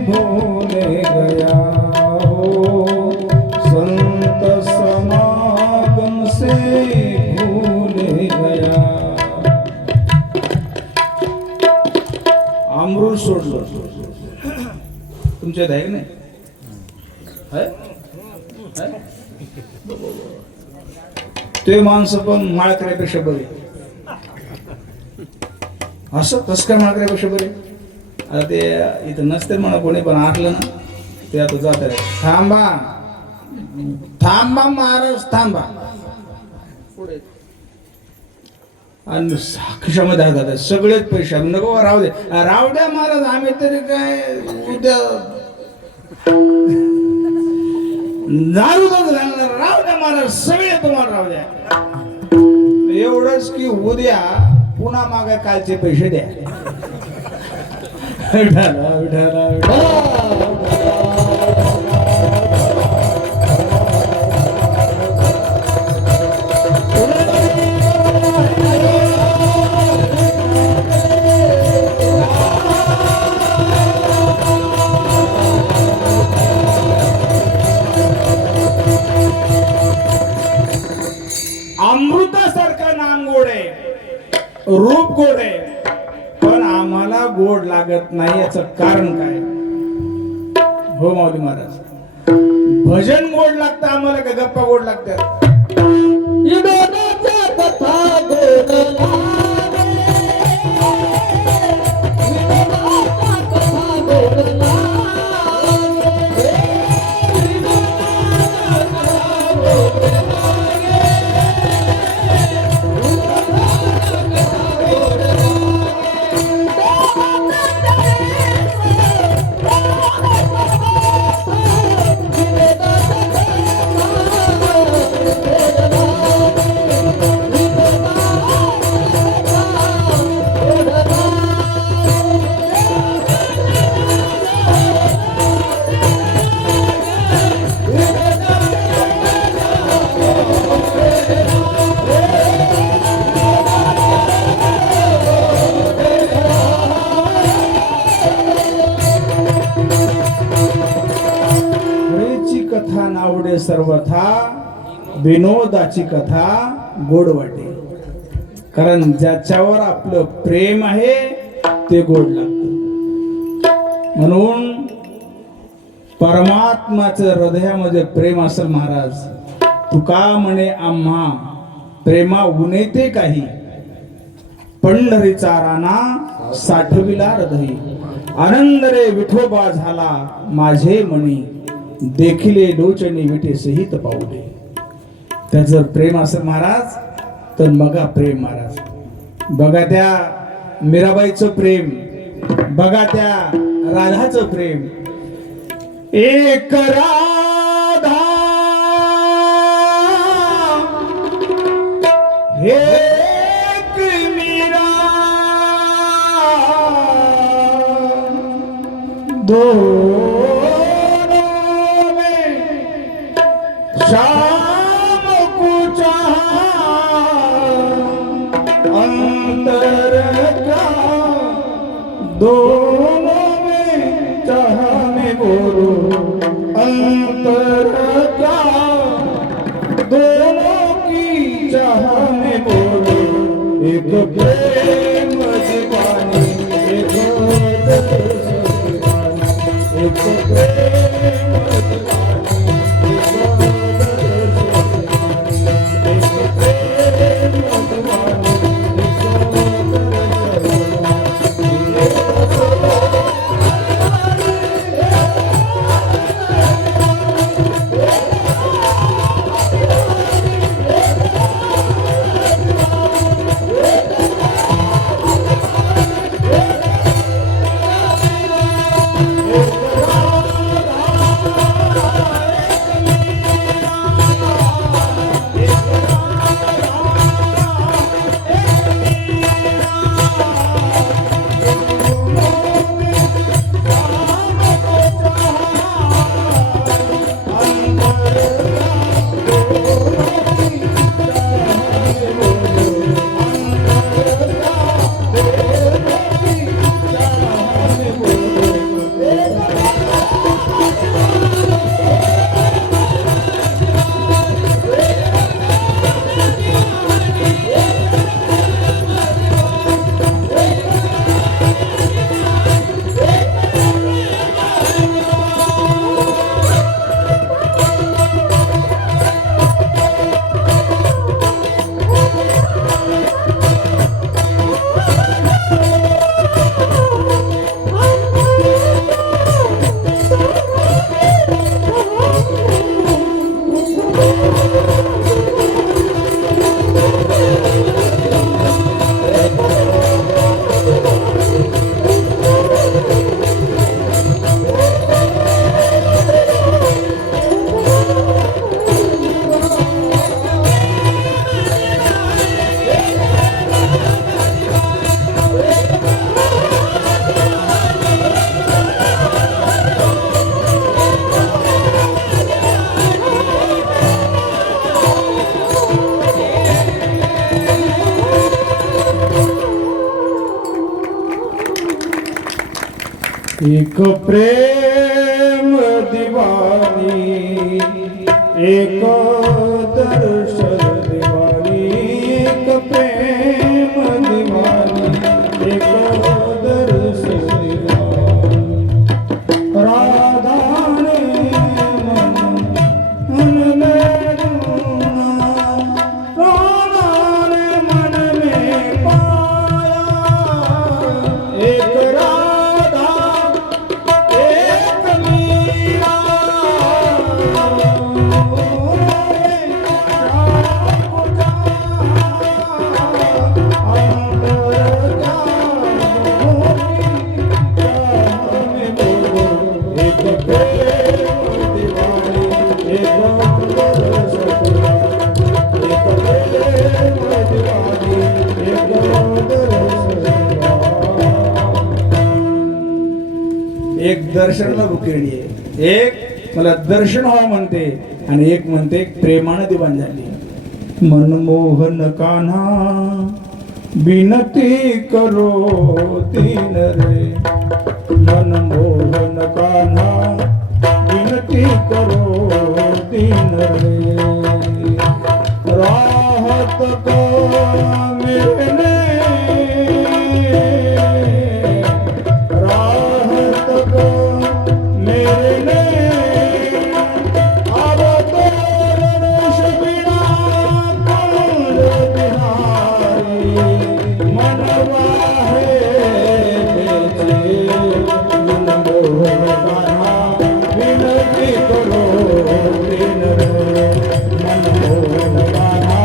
भूले गया हो, संत समागम से भूले गया. अमृत सोडलं तुमच्यात आहे की नाही? ते माणसं पण माळकऱ्यापेक्षा बरे. असं तस काय मागण्यापेक्षा बरे आता ते इथं नसते म्हणा कोणी पण आटलं ना ते आता जात आहे थांबा थांबा महाराज थांबा आणि खिशामध्ये हातात सगळेच पैसे नको राहू द्या महाराज आम्ही तरी काय उद्या दारू राहू द्या महाराज सगळे तुम्हाला राहू द्या एवढंच की उद्या पुन्हा मागे कालचे पैसे द्या विठाला, विठाला, विठाला. अमृतासारखं नाम गोड आहे रूप गोड आहे पण आम्हाला गोड लागत नाही याचं कारण काय हो माऊली महाराज भजन गोड लागतं आम्हाला का गप्पा गोड लागतात विनोदाच्या कथा गोड लागे, विनोदाच्या कथा गोड लागे, विनोदाच्या कथा गोड लागे, विनोदाच्या कथा गोड हरेची कथा नावडे सर्वथा विनोदाची कथा गोड वाटे कारण ज्याच्यावर आपलं प्रेम आहे ते गोड लागतं म्हणून परमात्माचं हृदयामध्ये प्रेम असेल महाराज तुका म्हणे आम्हा प्रेमा उनेते काही पंढरीचा राणा साठविला हृदयी आनंद रे विठोबा झाला माझे मनी देखिले लोचनी विटे सहित पाऊले त्या जर प्रेम असेल महाराज तर बघा प्रेम महाराज बघा त्या मीराबाईचं प्रेम बघा त्या राधाचं प्रेम एक राधा एक मीरा दोनों में शाम को चाहा अंतर का दोनों में चाहा में बोलो अंतर का दोनों की चाह में बोलो एक प्रेम दीवानी एक दर्द दीवानी एक प्रेम दीवानी एक प्रेम दीवानी एक प्रेम दिवानी, एक दर्शन दिवानी, एक प्रेम दिवानी, एक दर्शन दिवानी. राधाने मन में ढूंढा, राधाने मन में पाया. एक राधा एक मीरा, एक दर्शन रुकेली आहे, एक मला दर्शन व्हावं म्हणते आणि एक म्हणते प्रेमानं दिवाण झाली. मनमोहन कान्हा बिनती करो तीन रे, मनमोहन कान्हा बिनती करो तीन रे. राहत को मिलने, राहत को मिलने, अब तो रमेश बिना कुंज बिहारी. मनवा है बेचे, मनमोहन कान्हा बिनती करो तीन रे, मनमोहन कान्हा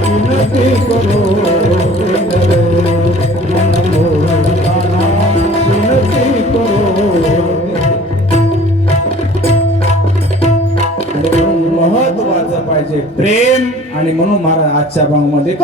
बिनती करो तीन रे, मनमोहन कान्हा बिनती करो. महत्वाचं पाहिजे प्रेम, आणि म्हणून महाराज आजच्या भागामध्ये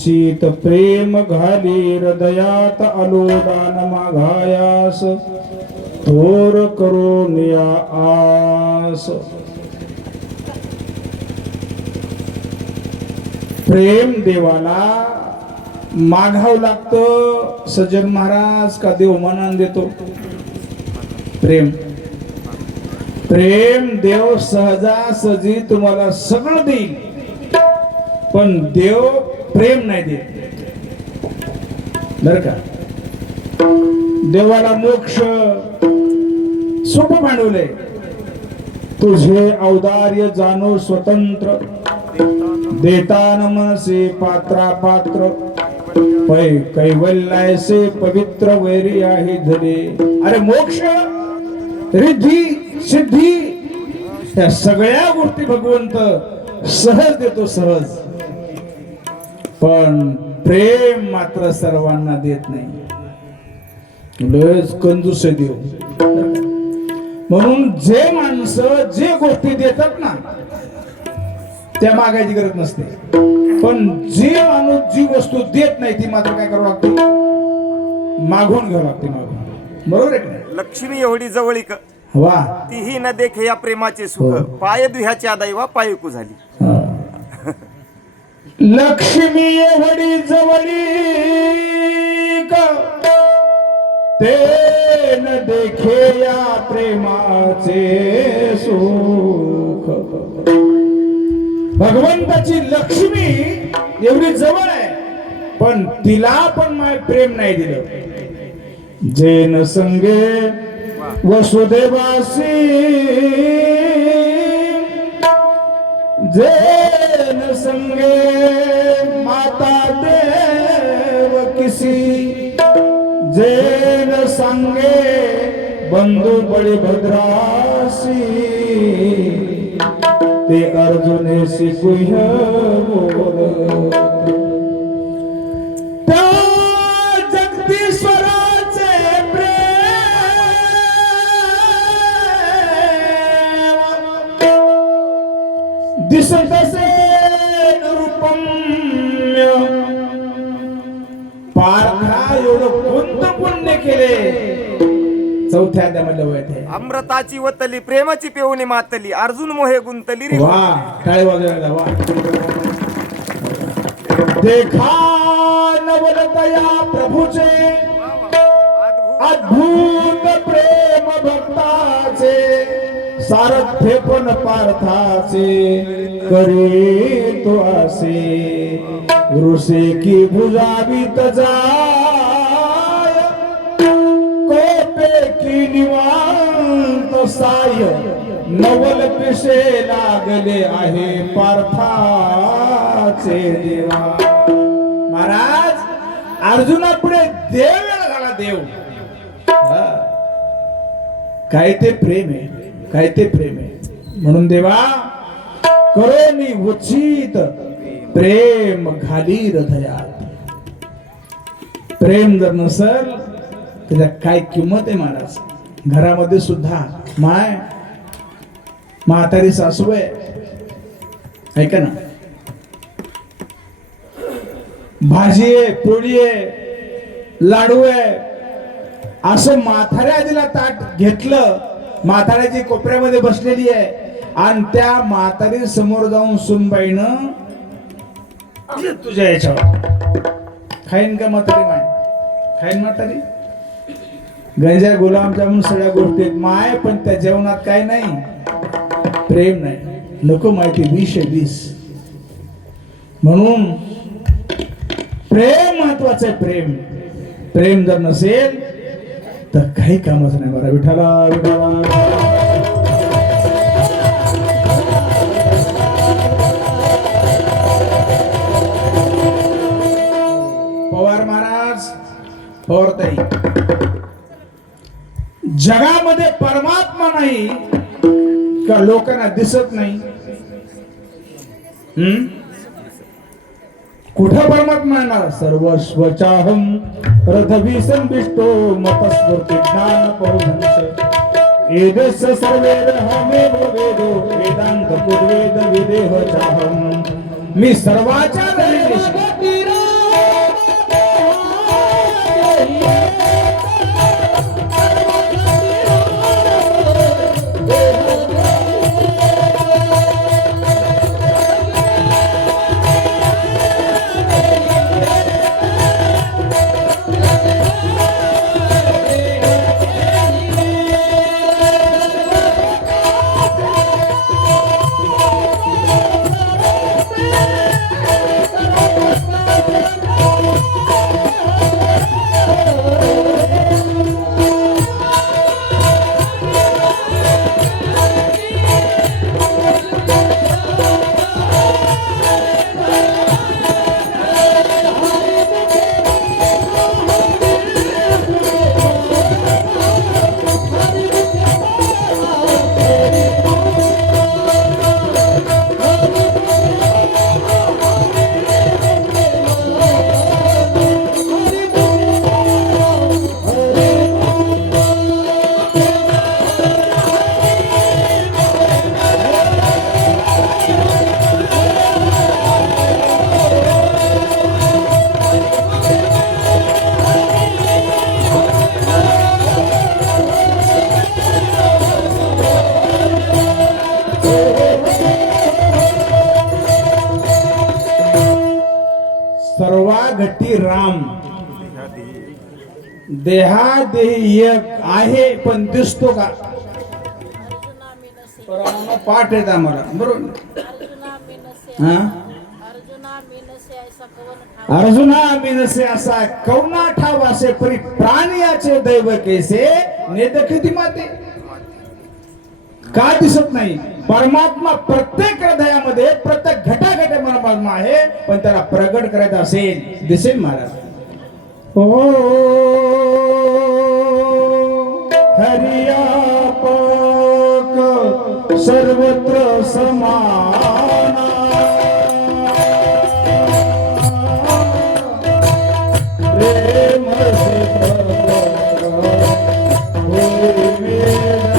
वचित प्रेम घाली हृदयात आलोदान मागायास थोर करून या आस. प्रेम देवाला मागावं लागतं. सज्जन महाराज का देव मनान देतो? प्रेम. प्रेम देव सहजासहजी तुम्हाला सगळं देईल, पण देव प्रेम नाही देत बर का. देवाला मोक्ष सोपं मांडवलंय. तुझे औदार्य जाणो स्वतंत्र, देतान मनसे पात्रा पात्र, पै कैवल्यासे पवित्र वैरी आहे धरे. अरे मोक्ष, रिद्धी, सिद्धी, त्या सगळ्या गोष्टी भगवंत सहज देतो, सहज. पण प्रेम मात्र सर्वांना देत नाही. लयच कंजूस आहे देव. म्हणून जे माणसं जे गोष्टी देतात ना त्या मागायची गरज नसते, पण जे माणूस जी वस्तू देत नाही ती मात्र काय करावं लागते? मागून घ्यावं लागते. मागून. बरोबर आहे का नाही? लक्ष्मी एवढी जवळीक वा. तीही न देखे या प्रेमाचे सुख, पाय दुह्याच्या दैवा पायकू झाली. लक्ष्मी एवढी जवळी ते न देखे या प्रेमाचे सुख. भगवंताची लक्ष्मी एवढी जवळ आहे, पण तिला पण माय प्रेम नाही दिलं. जेन संगे वसुदेवासी, जेन संगे माता देव किसी, जेन संगे बंधु बळी भद्रासी, ते अर्जुने शिकुह्य बोल. त्या जगदीश्वराचे प्रेम दिसत असेल रूपम्य, पार्था एवढं कोणतं पुण्य केले. चौथ्या अध्यायामध्ये वळते. अमृताची वतली प्रेमाची पेवणी मातली, अर्जुन मोहे गुंतली रे. वा. टाळी वाजवायला. वा. देखा नवलतया प्रभूचे, अद्भुत प्रेम भक्ताचे, सारथ्य पण पार्थाचे करी तो असे, ऋषे की भुजावीत जाय, कोपे की निवांत साय, नवल पिशे लागले आहे पार्थाचे देवा. महाराज अर्जुना पुढे देव झाला. देव काय ते प्रेम आहे, काय ते प्रेम आहे. म्हणून देवा करोनी उचित प्रेम घाली हृदयात. प्रेम जर नसल त्याच्या काय किंमत आहे महाराज. घरामध्ये सुद्धा माय म्हातारी सासू आहे, ऐका ना, भाजी आहे, पोळी आहे, लाडू आहे, असं म्हाताऱ्या आजीला ताट घेतलं. म्हाताऱ्याची कोपऱ्यामध्ये बसलेली आहे आणि त्या म्हातारी समोर जाऊन सुनबाईनं तुझ्या याच्यावर खाईन का म्हातारी? माय खाईन म्हातारी. गंजा गुलाबजामुन सगळ्या गोष्टी आहेत माय, पण त्या जेवणात काय नाही, प्रेम नाही. नको माहिती, विष आहे विष. म्हणून प्रेम महत्वाचं आहे. प्रेम प्रेम जर नसेल तर काही कामच नाही. बरं विठाला विठाला. पवार महाराज, पवारताई, जगामध्ये परमात्मा नाही का लोकांना दिसत नाही? कुठं परमात्मा येणार? सर्वस्वचाहम रथभी संविष्टो मतस्फूर्ति ज्ञान पौरुष एदस सर्वेद हमेव वेदो वेदांत पूर्वेद विदेह चाहम. मी सर्वाच्या देहादेही एक आहे पण दिसतो का? तर आम्हाला पाठ येत आम्हाला बरोबर. हा अर्जुना मिनसे असा कौना ठाव असे परी प्राणियाचे दैव कैसे नेत किती माते. का दिसत नाही? परमात्मा प्रत्येक हृदयामध्ये प्रत्येक घटाघट परमात्मा आहे, पण त्याला प्रगट करायचं असेल दिसेल महाराज. हो हरियापक सर्वत्र समाना प्रेम से प्रगट होई मेरा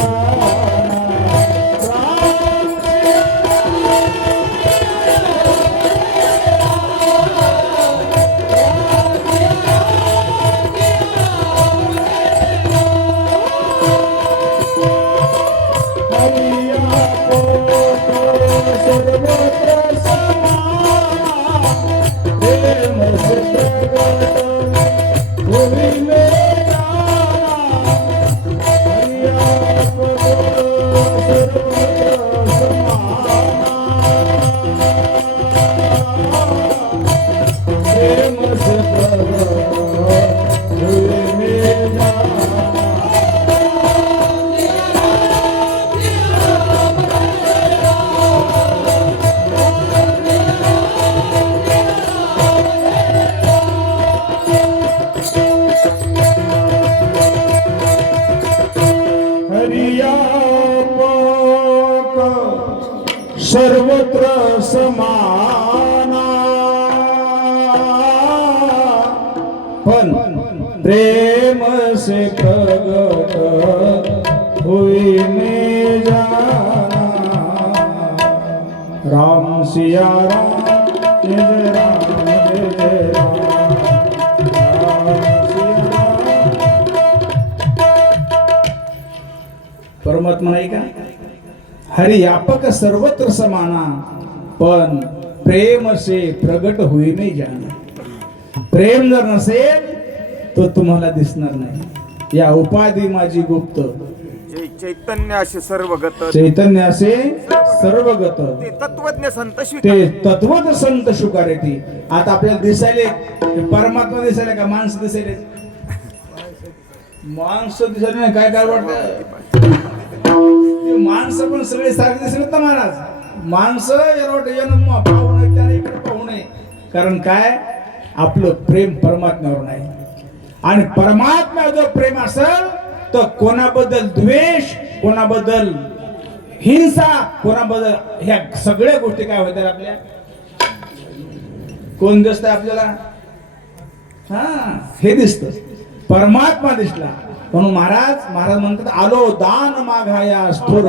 सर्वत्र समाना पण प्रेम से प्रगट हुई में जाना. राम सिया राम जय राम जय जय राम. राम सिया परमात्मा नाही का? हरि व्यापक सर्वत्र समाना पण प्रेम से प्रगट होई नाही जाना. प्रेम जर नसेल तो तुम्हाला दिसणार नाही. या उपाधी माझी गुप्त चैतन्य असे सर्वगत चैतन्य असे सर्वगत ते तत्वज्ञ संत ते स्वीकार. तत्वत संत शुकारे ती. आता आपल्याला दिसायले परमात्मा दिसायले का माणसं दिसायले? माणसं दिसायले नाही. काय काय वाटत? माणसं पण सगळे सारखे दिसले ना महाराज. माणसं पाहू नये त्याला इकडे पाहू नये. कारण काय? आपलं प्रेम परमात्म्यावर नाही. आणि परमात्म्यावर जर प्रेम असेल तर कोणाबद्दल द्वेष, कोणाबद्दल हिंसा, कोणाबद्दल ह्या सगळ्या गोष्टी काय होतात आपल्या. कोण दिसत आपल्याला? हा हे दिसत परमात्मा दिसला. म्हणून महाराज म्हणतात आलो दान मागाया स्थूर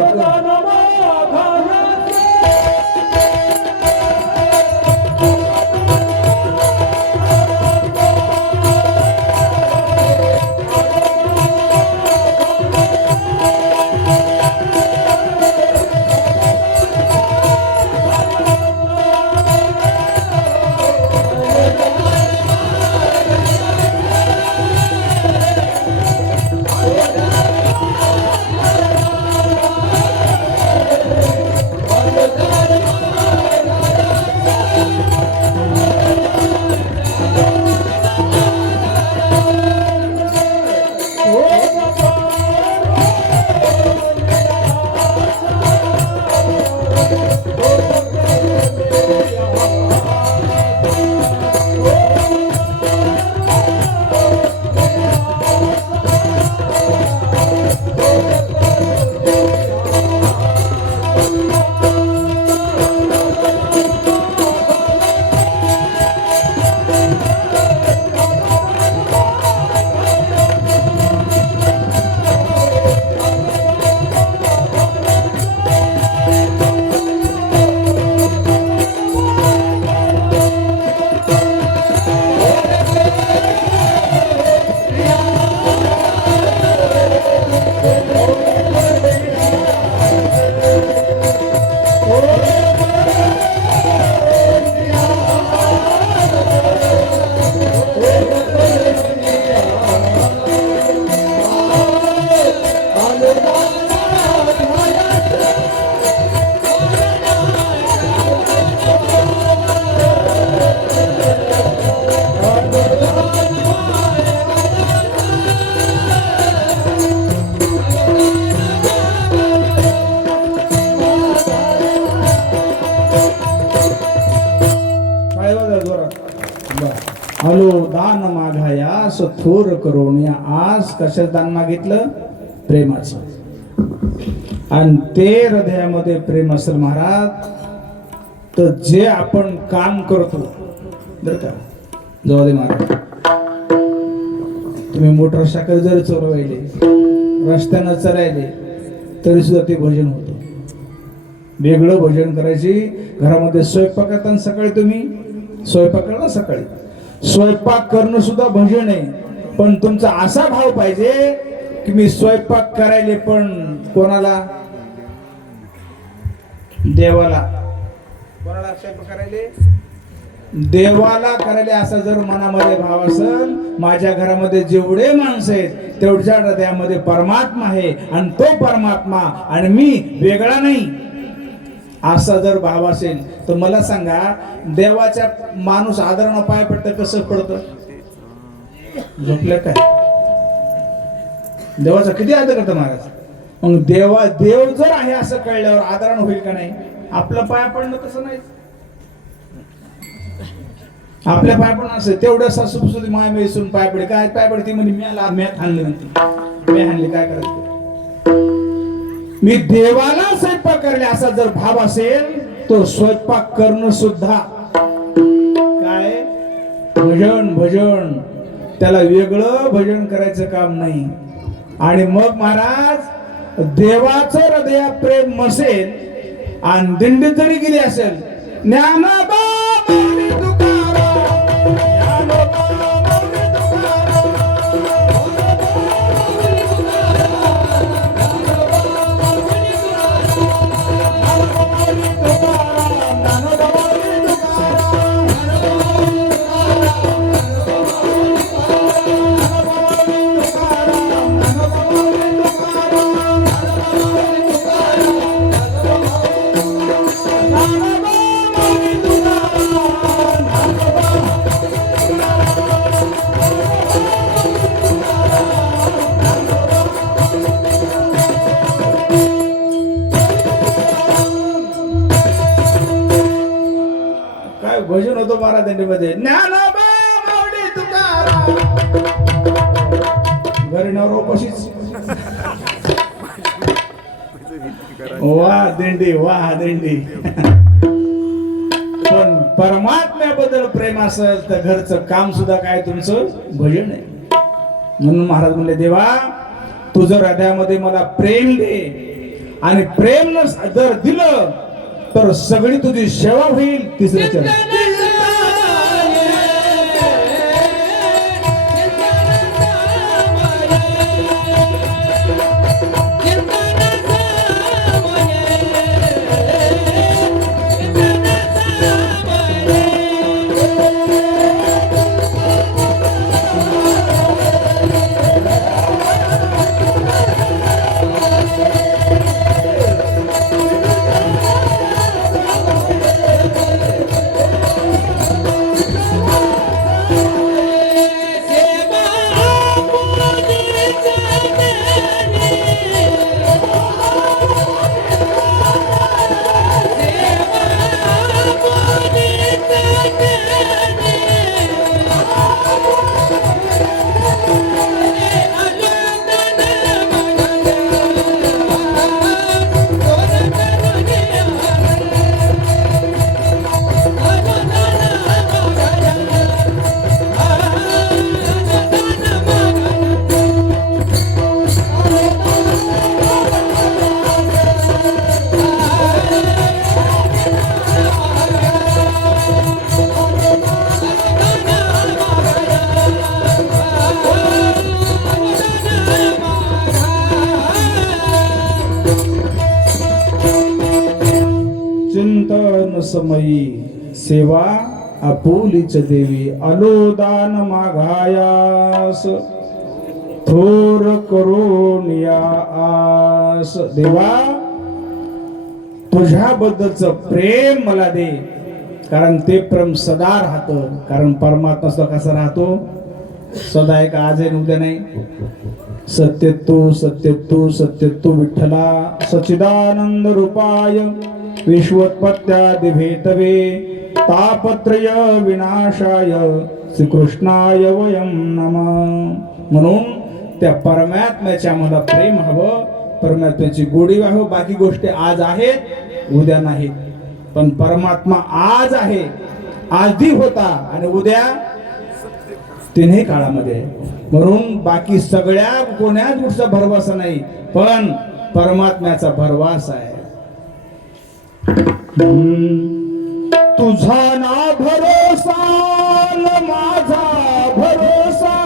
दान मागायास थोर करोनिया. आज कशाचं दान मागितलं? प्रेमाचं. आणि ते हृदयामध्ये प्रेम असेल महाराज, तर जे आपण काम करतो बरं का, जाऊ दे महाराज, तुम्ही मोटरसायकल जरी चालवायले, रस्त्यानं चालायले, तरी सुद्धा ते भजन होतं. वेगळं भजन करायची. घरामध्ये स्वयंपाक करताना सकाळी तुम्ही स्वयंपाक करा, सकाळी स्वयंपाक करणं सुद्धा भजन आहे. पण तुमचा असा भाव पाहिजे की मी स्वयंपाक करायले, पण कोणाला? देवाला. कोणाला स्वयंपाक करायले? देवाला करायले. असा जर मनामध्ये भाव असेल, माझ्या घरामध्ये जेवढे माणसं आहेत तेवढ्या हृदयामध्ये परमात्मा आहे, आणि तो परमात्मा आणि मी वेगळा नाही, असा जर भाव असेल तर मला सांगा, देवाच्या माणूस आदरानं पाय पडतं कसं पडतं? झोपलं काय? देवाचा किती आदर करतो महाराज. मग देव जर आहे असं कळल्यावर आदरानं होईल का नाही? आपलं पाय पडणं तसं नाही. आपल्या पाय पण असं तेवढं सासूसुदी माय मेसून पाय पडे, काय पाय पडते म्हणजे मी हाणले म्हणते, मी हाणले काय करायचं? मी देवाला स्वयंपाक करले असा जर भाव असेल, तो स्वयंपाक करणं सुद्धा काय? भजन. भजन त्याला वेगळं भजन करायचं काम नाही. आणि मग महाराज, देवाचं हृदयात प्रेम नसेल आणि दिंडीत जरी गेली असेल, ज्ञानोबा माऊली तुकाराम, ज्ञानोबा माऊली तुकाराम, भजन होतो महाराज दिंडीमध्ये. ज्ञानोबा माऊली तुकाराम. घरी नवरा उपाशीच. वा दिंडी, वा दिंडी. पण परमात्म्याबद्दल प्रेम असेल तर घरचं काम सुद्धा काय तुमचं भजन आहे. म्हणून महाराज म्हणले, देवा तुझं हृदयामध्ये मला प्रेम दे, आणि प्रेम जर दिलं तर सगळी तुझी सेवा होईल. तिसरं चरण. चिंतन समयी सेवा आपुलीच देवी, अलोदान मागायास थोर करून या आस. देवा तुझ्याबद्दलचं प्रेम मला दे, कारण ते प्रेम सदा राहतं. कारण परमात्मा सुद्धा कसा राहतो? सदा आहे का? आज आहे उद्या नाही. सत्यत्तू सत्यत्तू सत्यत्तू विठ्ठला सच्चिदानंद रूपाय विश्वोत्पत्त्यादि भेतवे तापत्रय विनाशाय श्रीकृष्णाय वयम नमः. म्हणून त्या परमात्म्याच्या मला प्रेम हवं, परमात्म्याची गोडी व्हावं. बाकी गोष्टी आज आहेत उद्या नाहीत, पण परमात्मा आज आहे, आधी होता आणि उद्या तिन्ही काळामध्ये आहे. म्हणून बाकी सगळ्या कोण्याच गोष्टीचा भरवसा नाही, पण परमात्म्याचा भरवसा आहे. तुझा ना भरोसा न माझा भरोसा,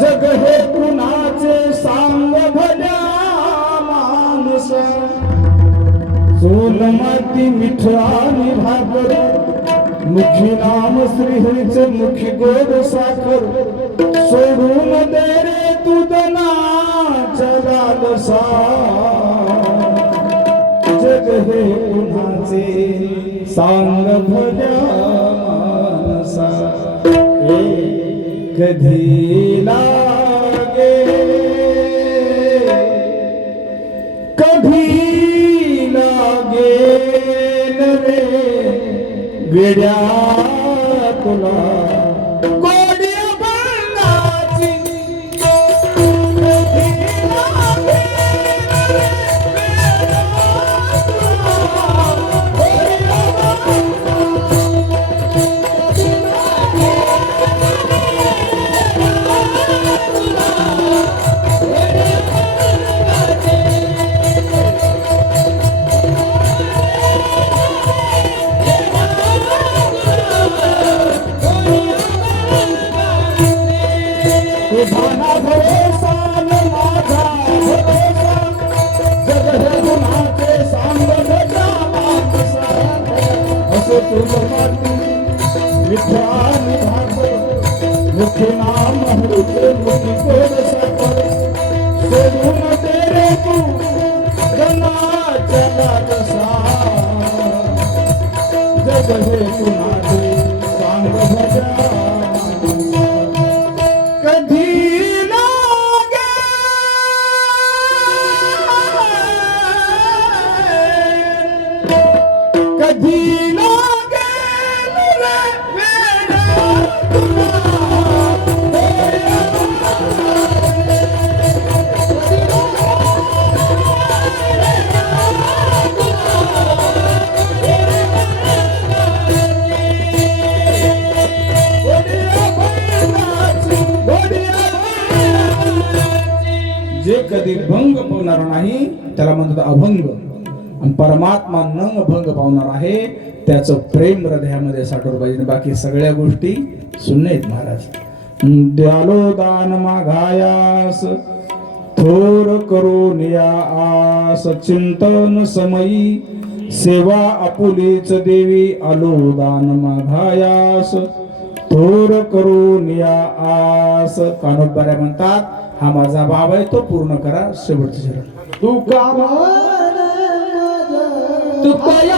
जग हे कुणाचे सांग भल्या माणस. चूल माती मिठ आणि भाकर, मुखी नाम श्रीहरीचे मुखी गोड साखर. सोडून दे रे तू दनाचा लालसा, जग हे कुणाचे सांग भल्या माणसा. कधी लागे कधी लागे रे वेड्या तुला गोड्या बाळाची. कधी लागे रे वेड्या तुला गोड्या तुझा भरोसा न माझा भरोसा, जग हे कुणाचे सांग भल्या माणसा. असं तुझं माती मिठा आणि भाकर, मुखी नाम हृदय मुखी गोड साखर. सोडून दे रे तू जनाच्या लालसा, जग हे कुणाचे सांग भल्या माणसा. कधी लागे कधी लागे रे वेड्या तुला जे कधी भंग पावणार नाही त्याला म्हणतात अभंग, आणि परमात्मा न भंग पावणार आहे त्याचं प्रेम हृदयामध्ये साठवलं पाहिजे. बाकी सगळ्या गोष्टी शून्य आहेत महाराज. द्यालो दान मागायास, थोर करून या आस. चिंतन समयी सेवा आपुलीच देवी, आलो दान मागायास, थोर करून या आस. कानोबाऱ्या म्हणतात हा माझा भाव आहे, तो पूर्ण करा. शेवटचं चरण. तुका तुकया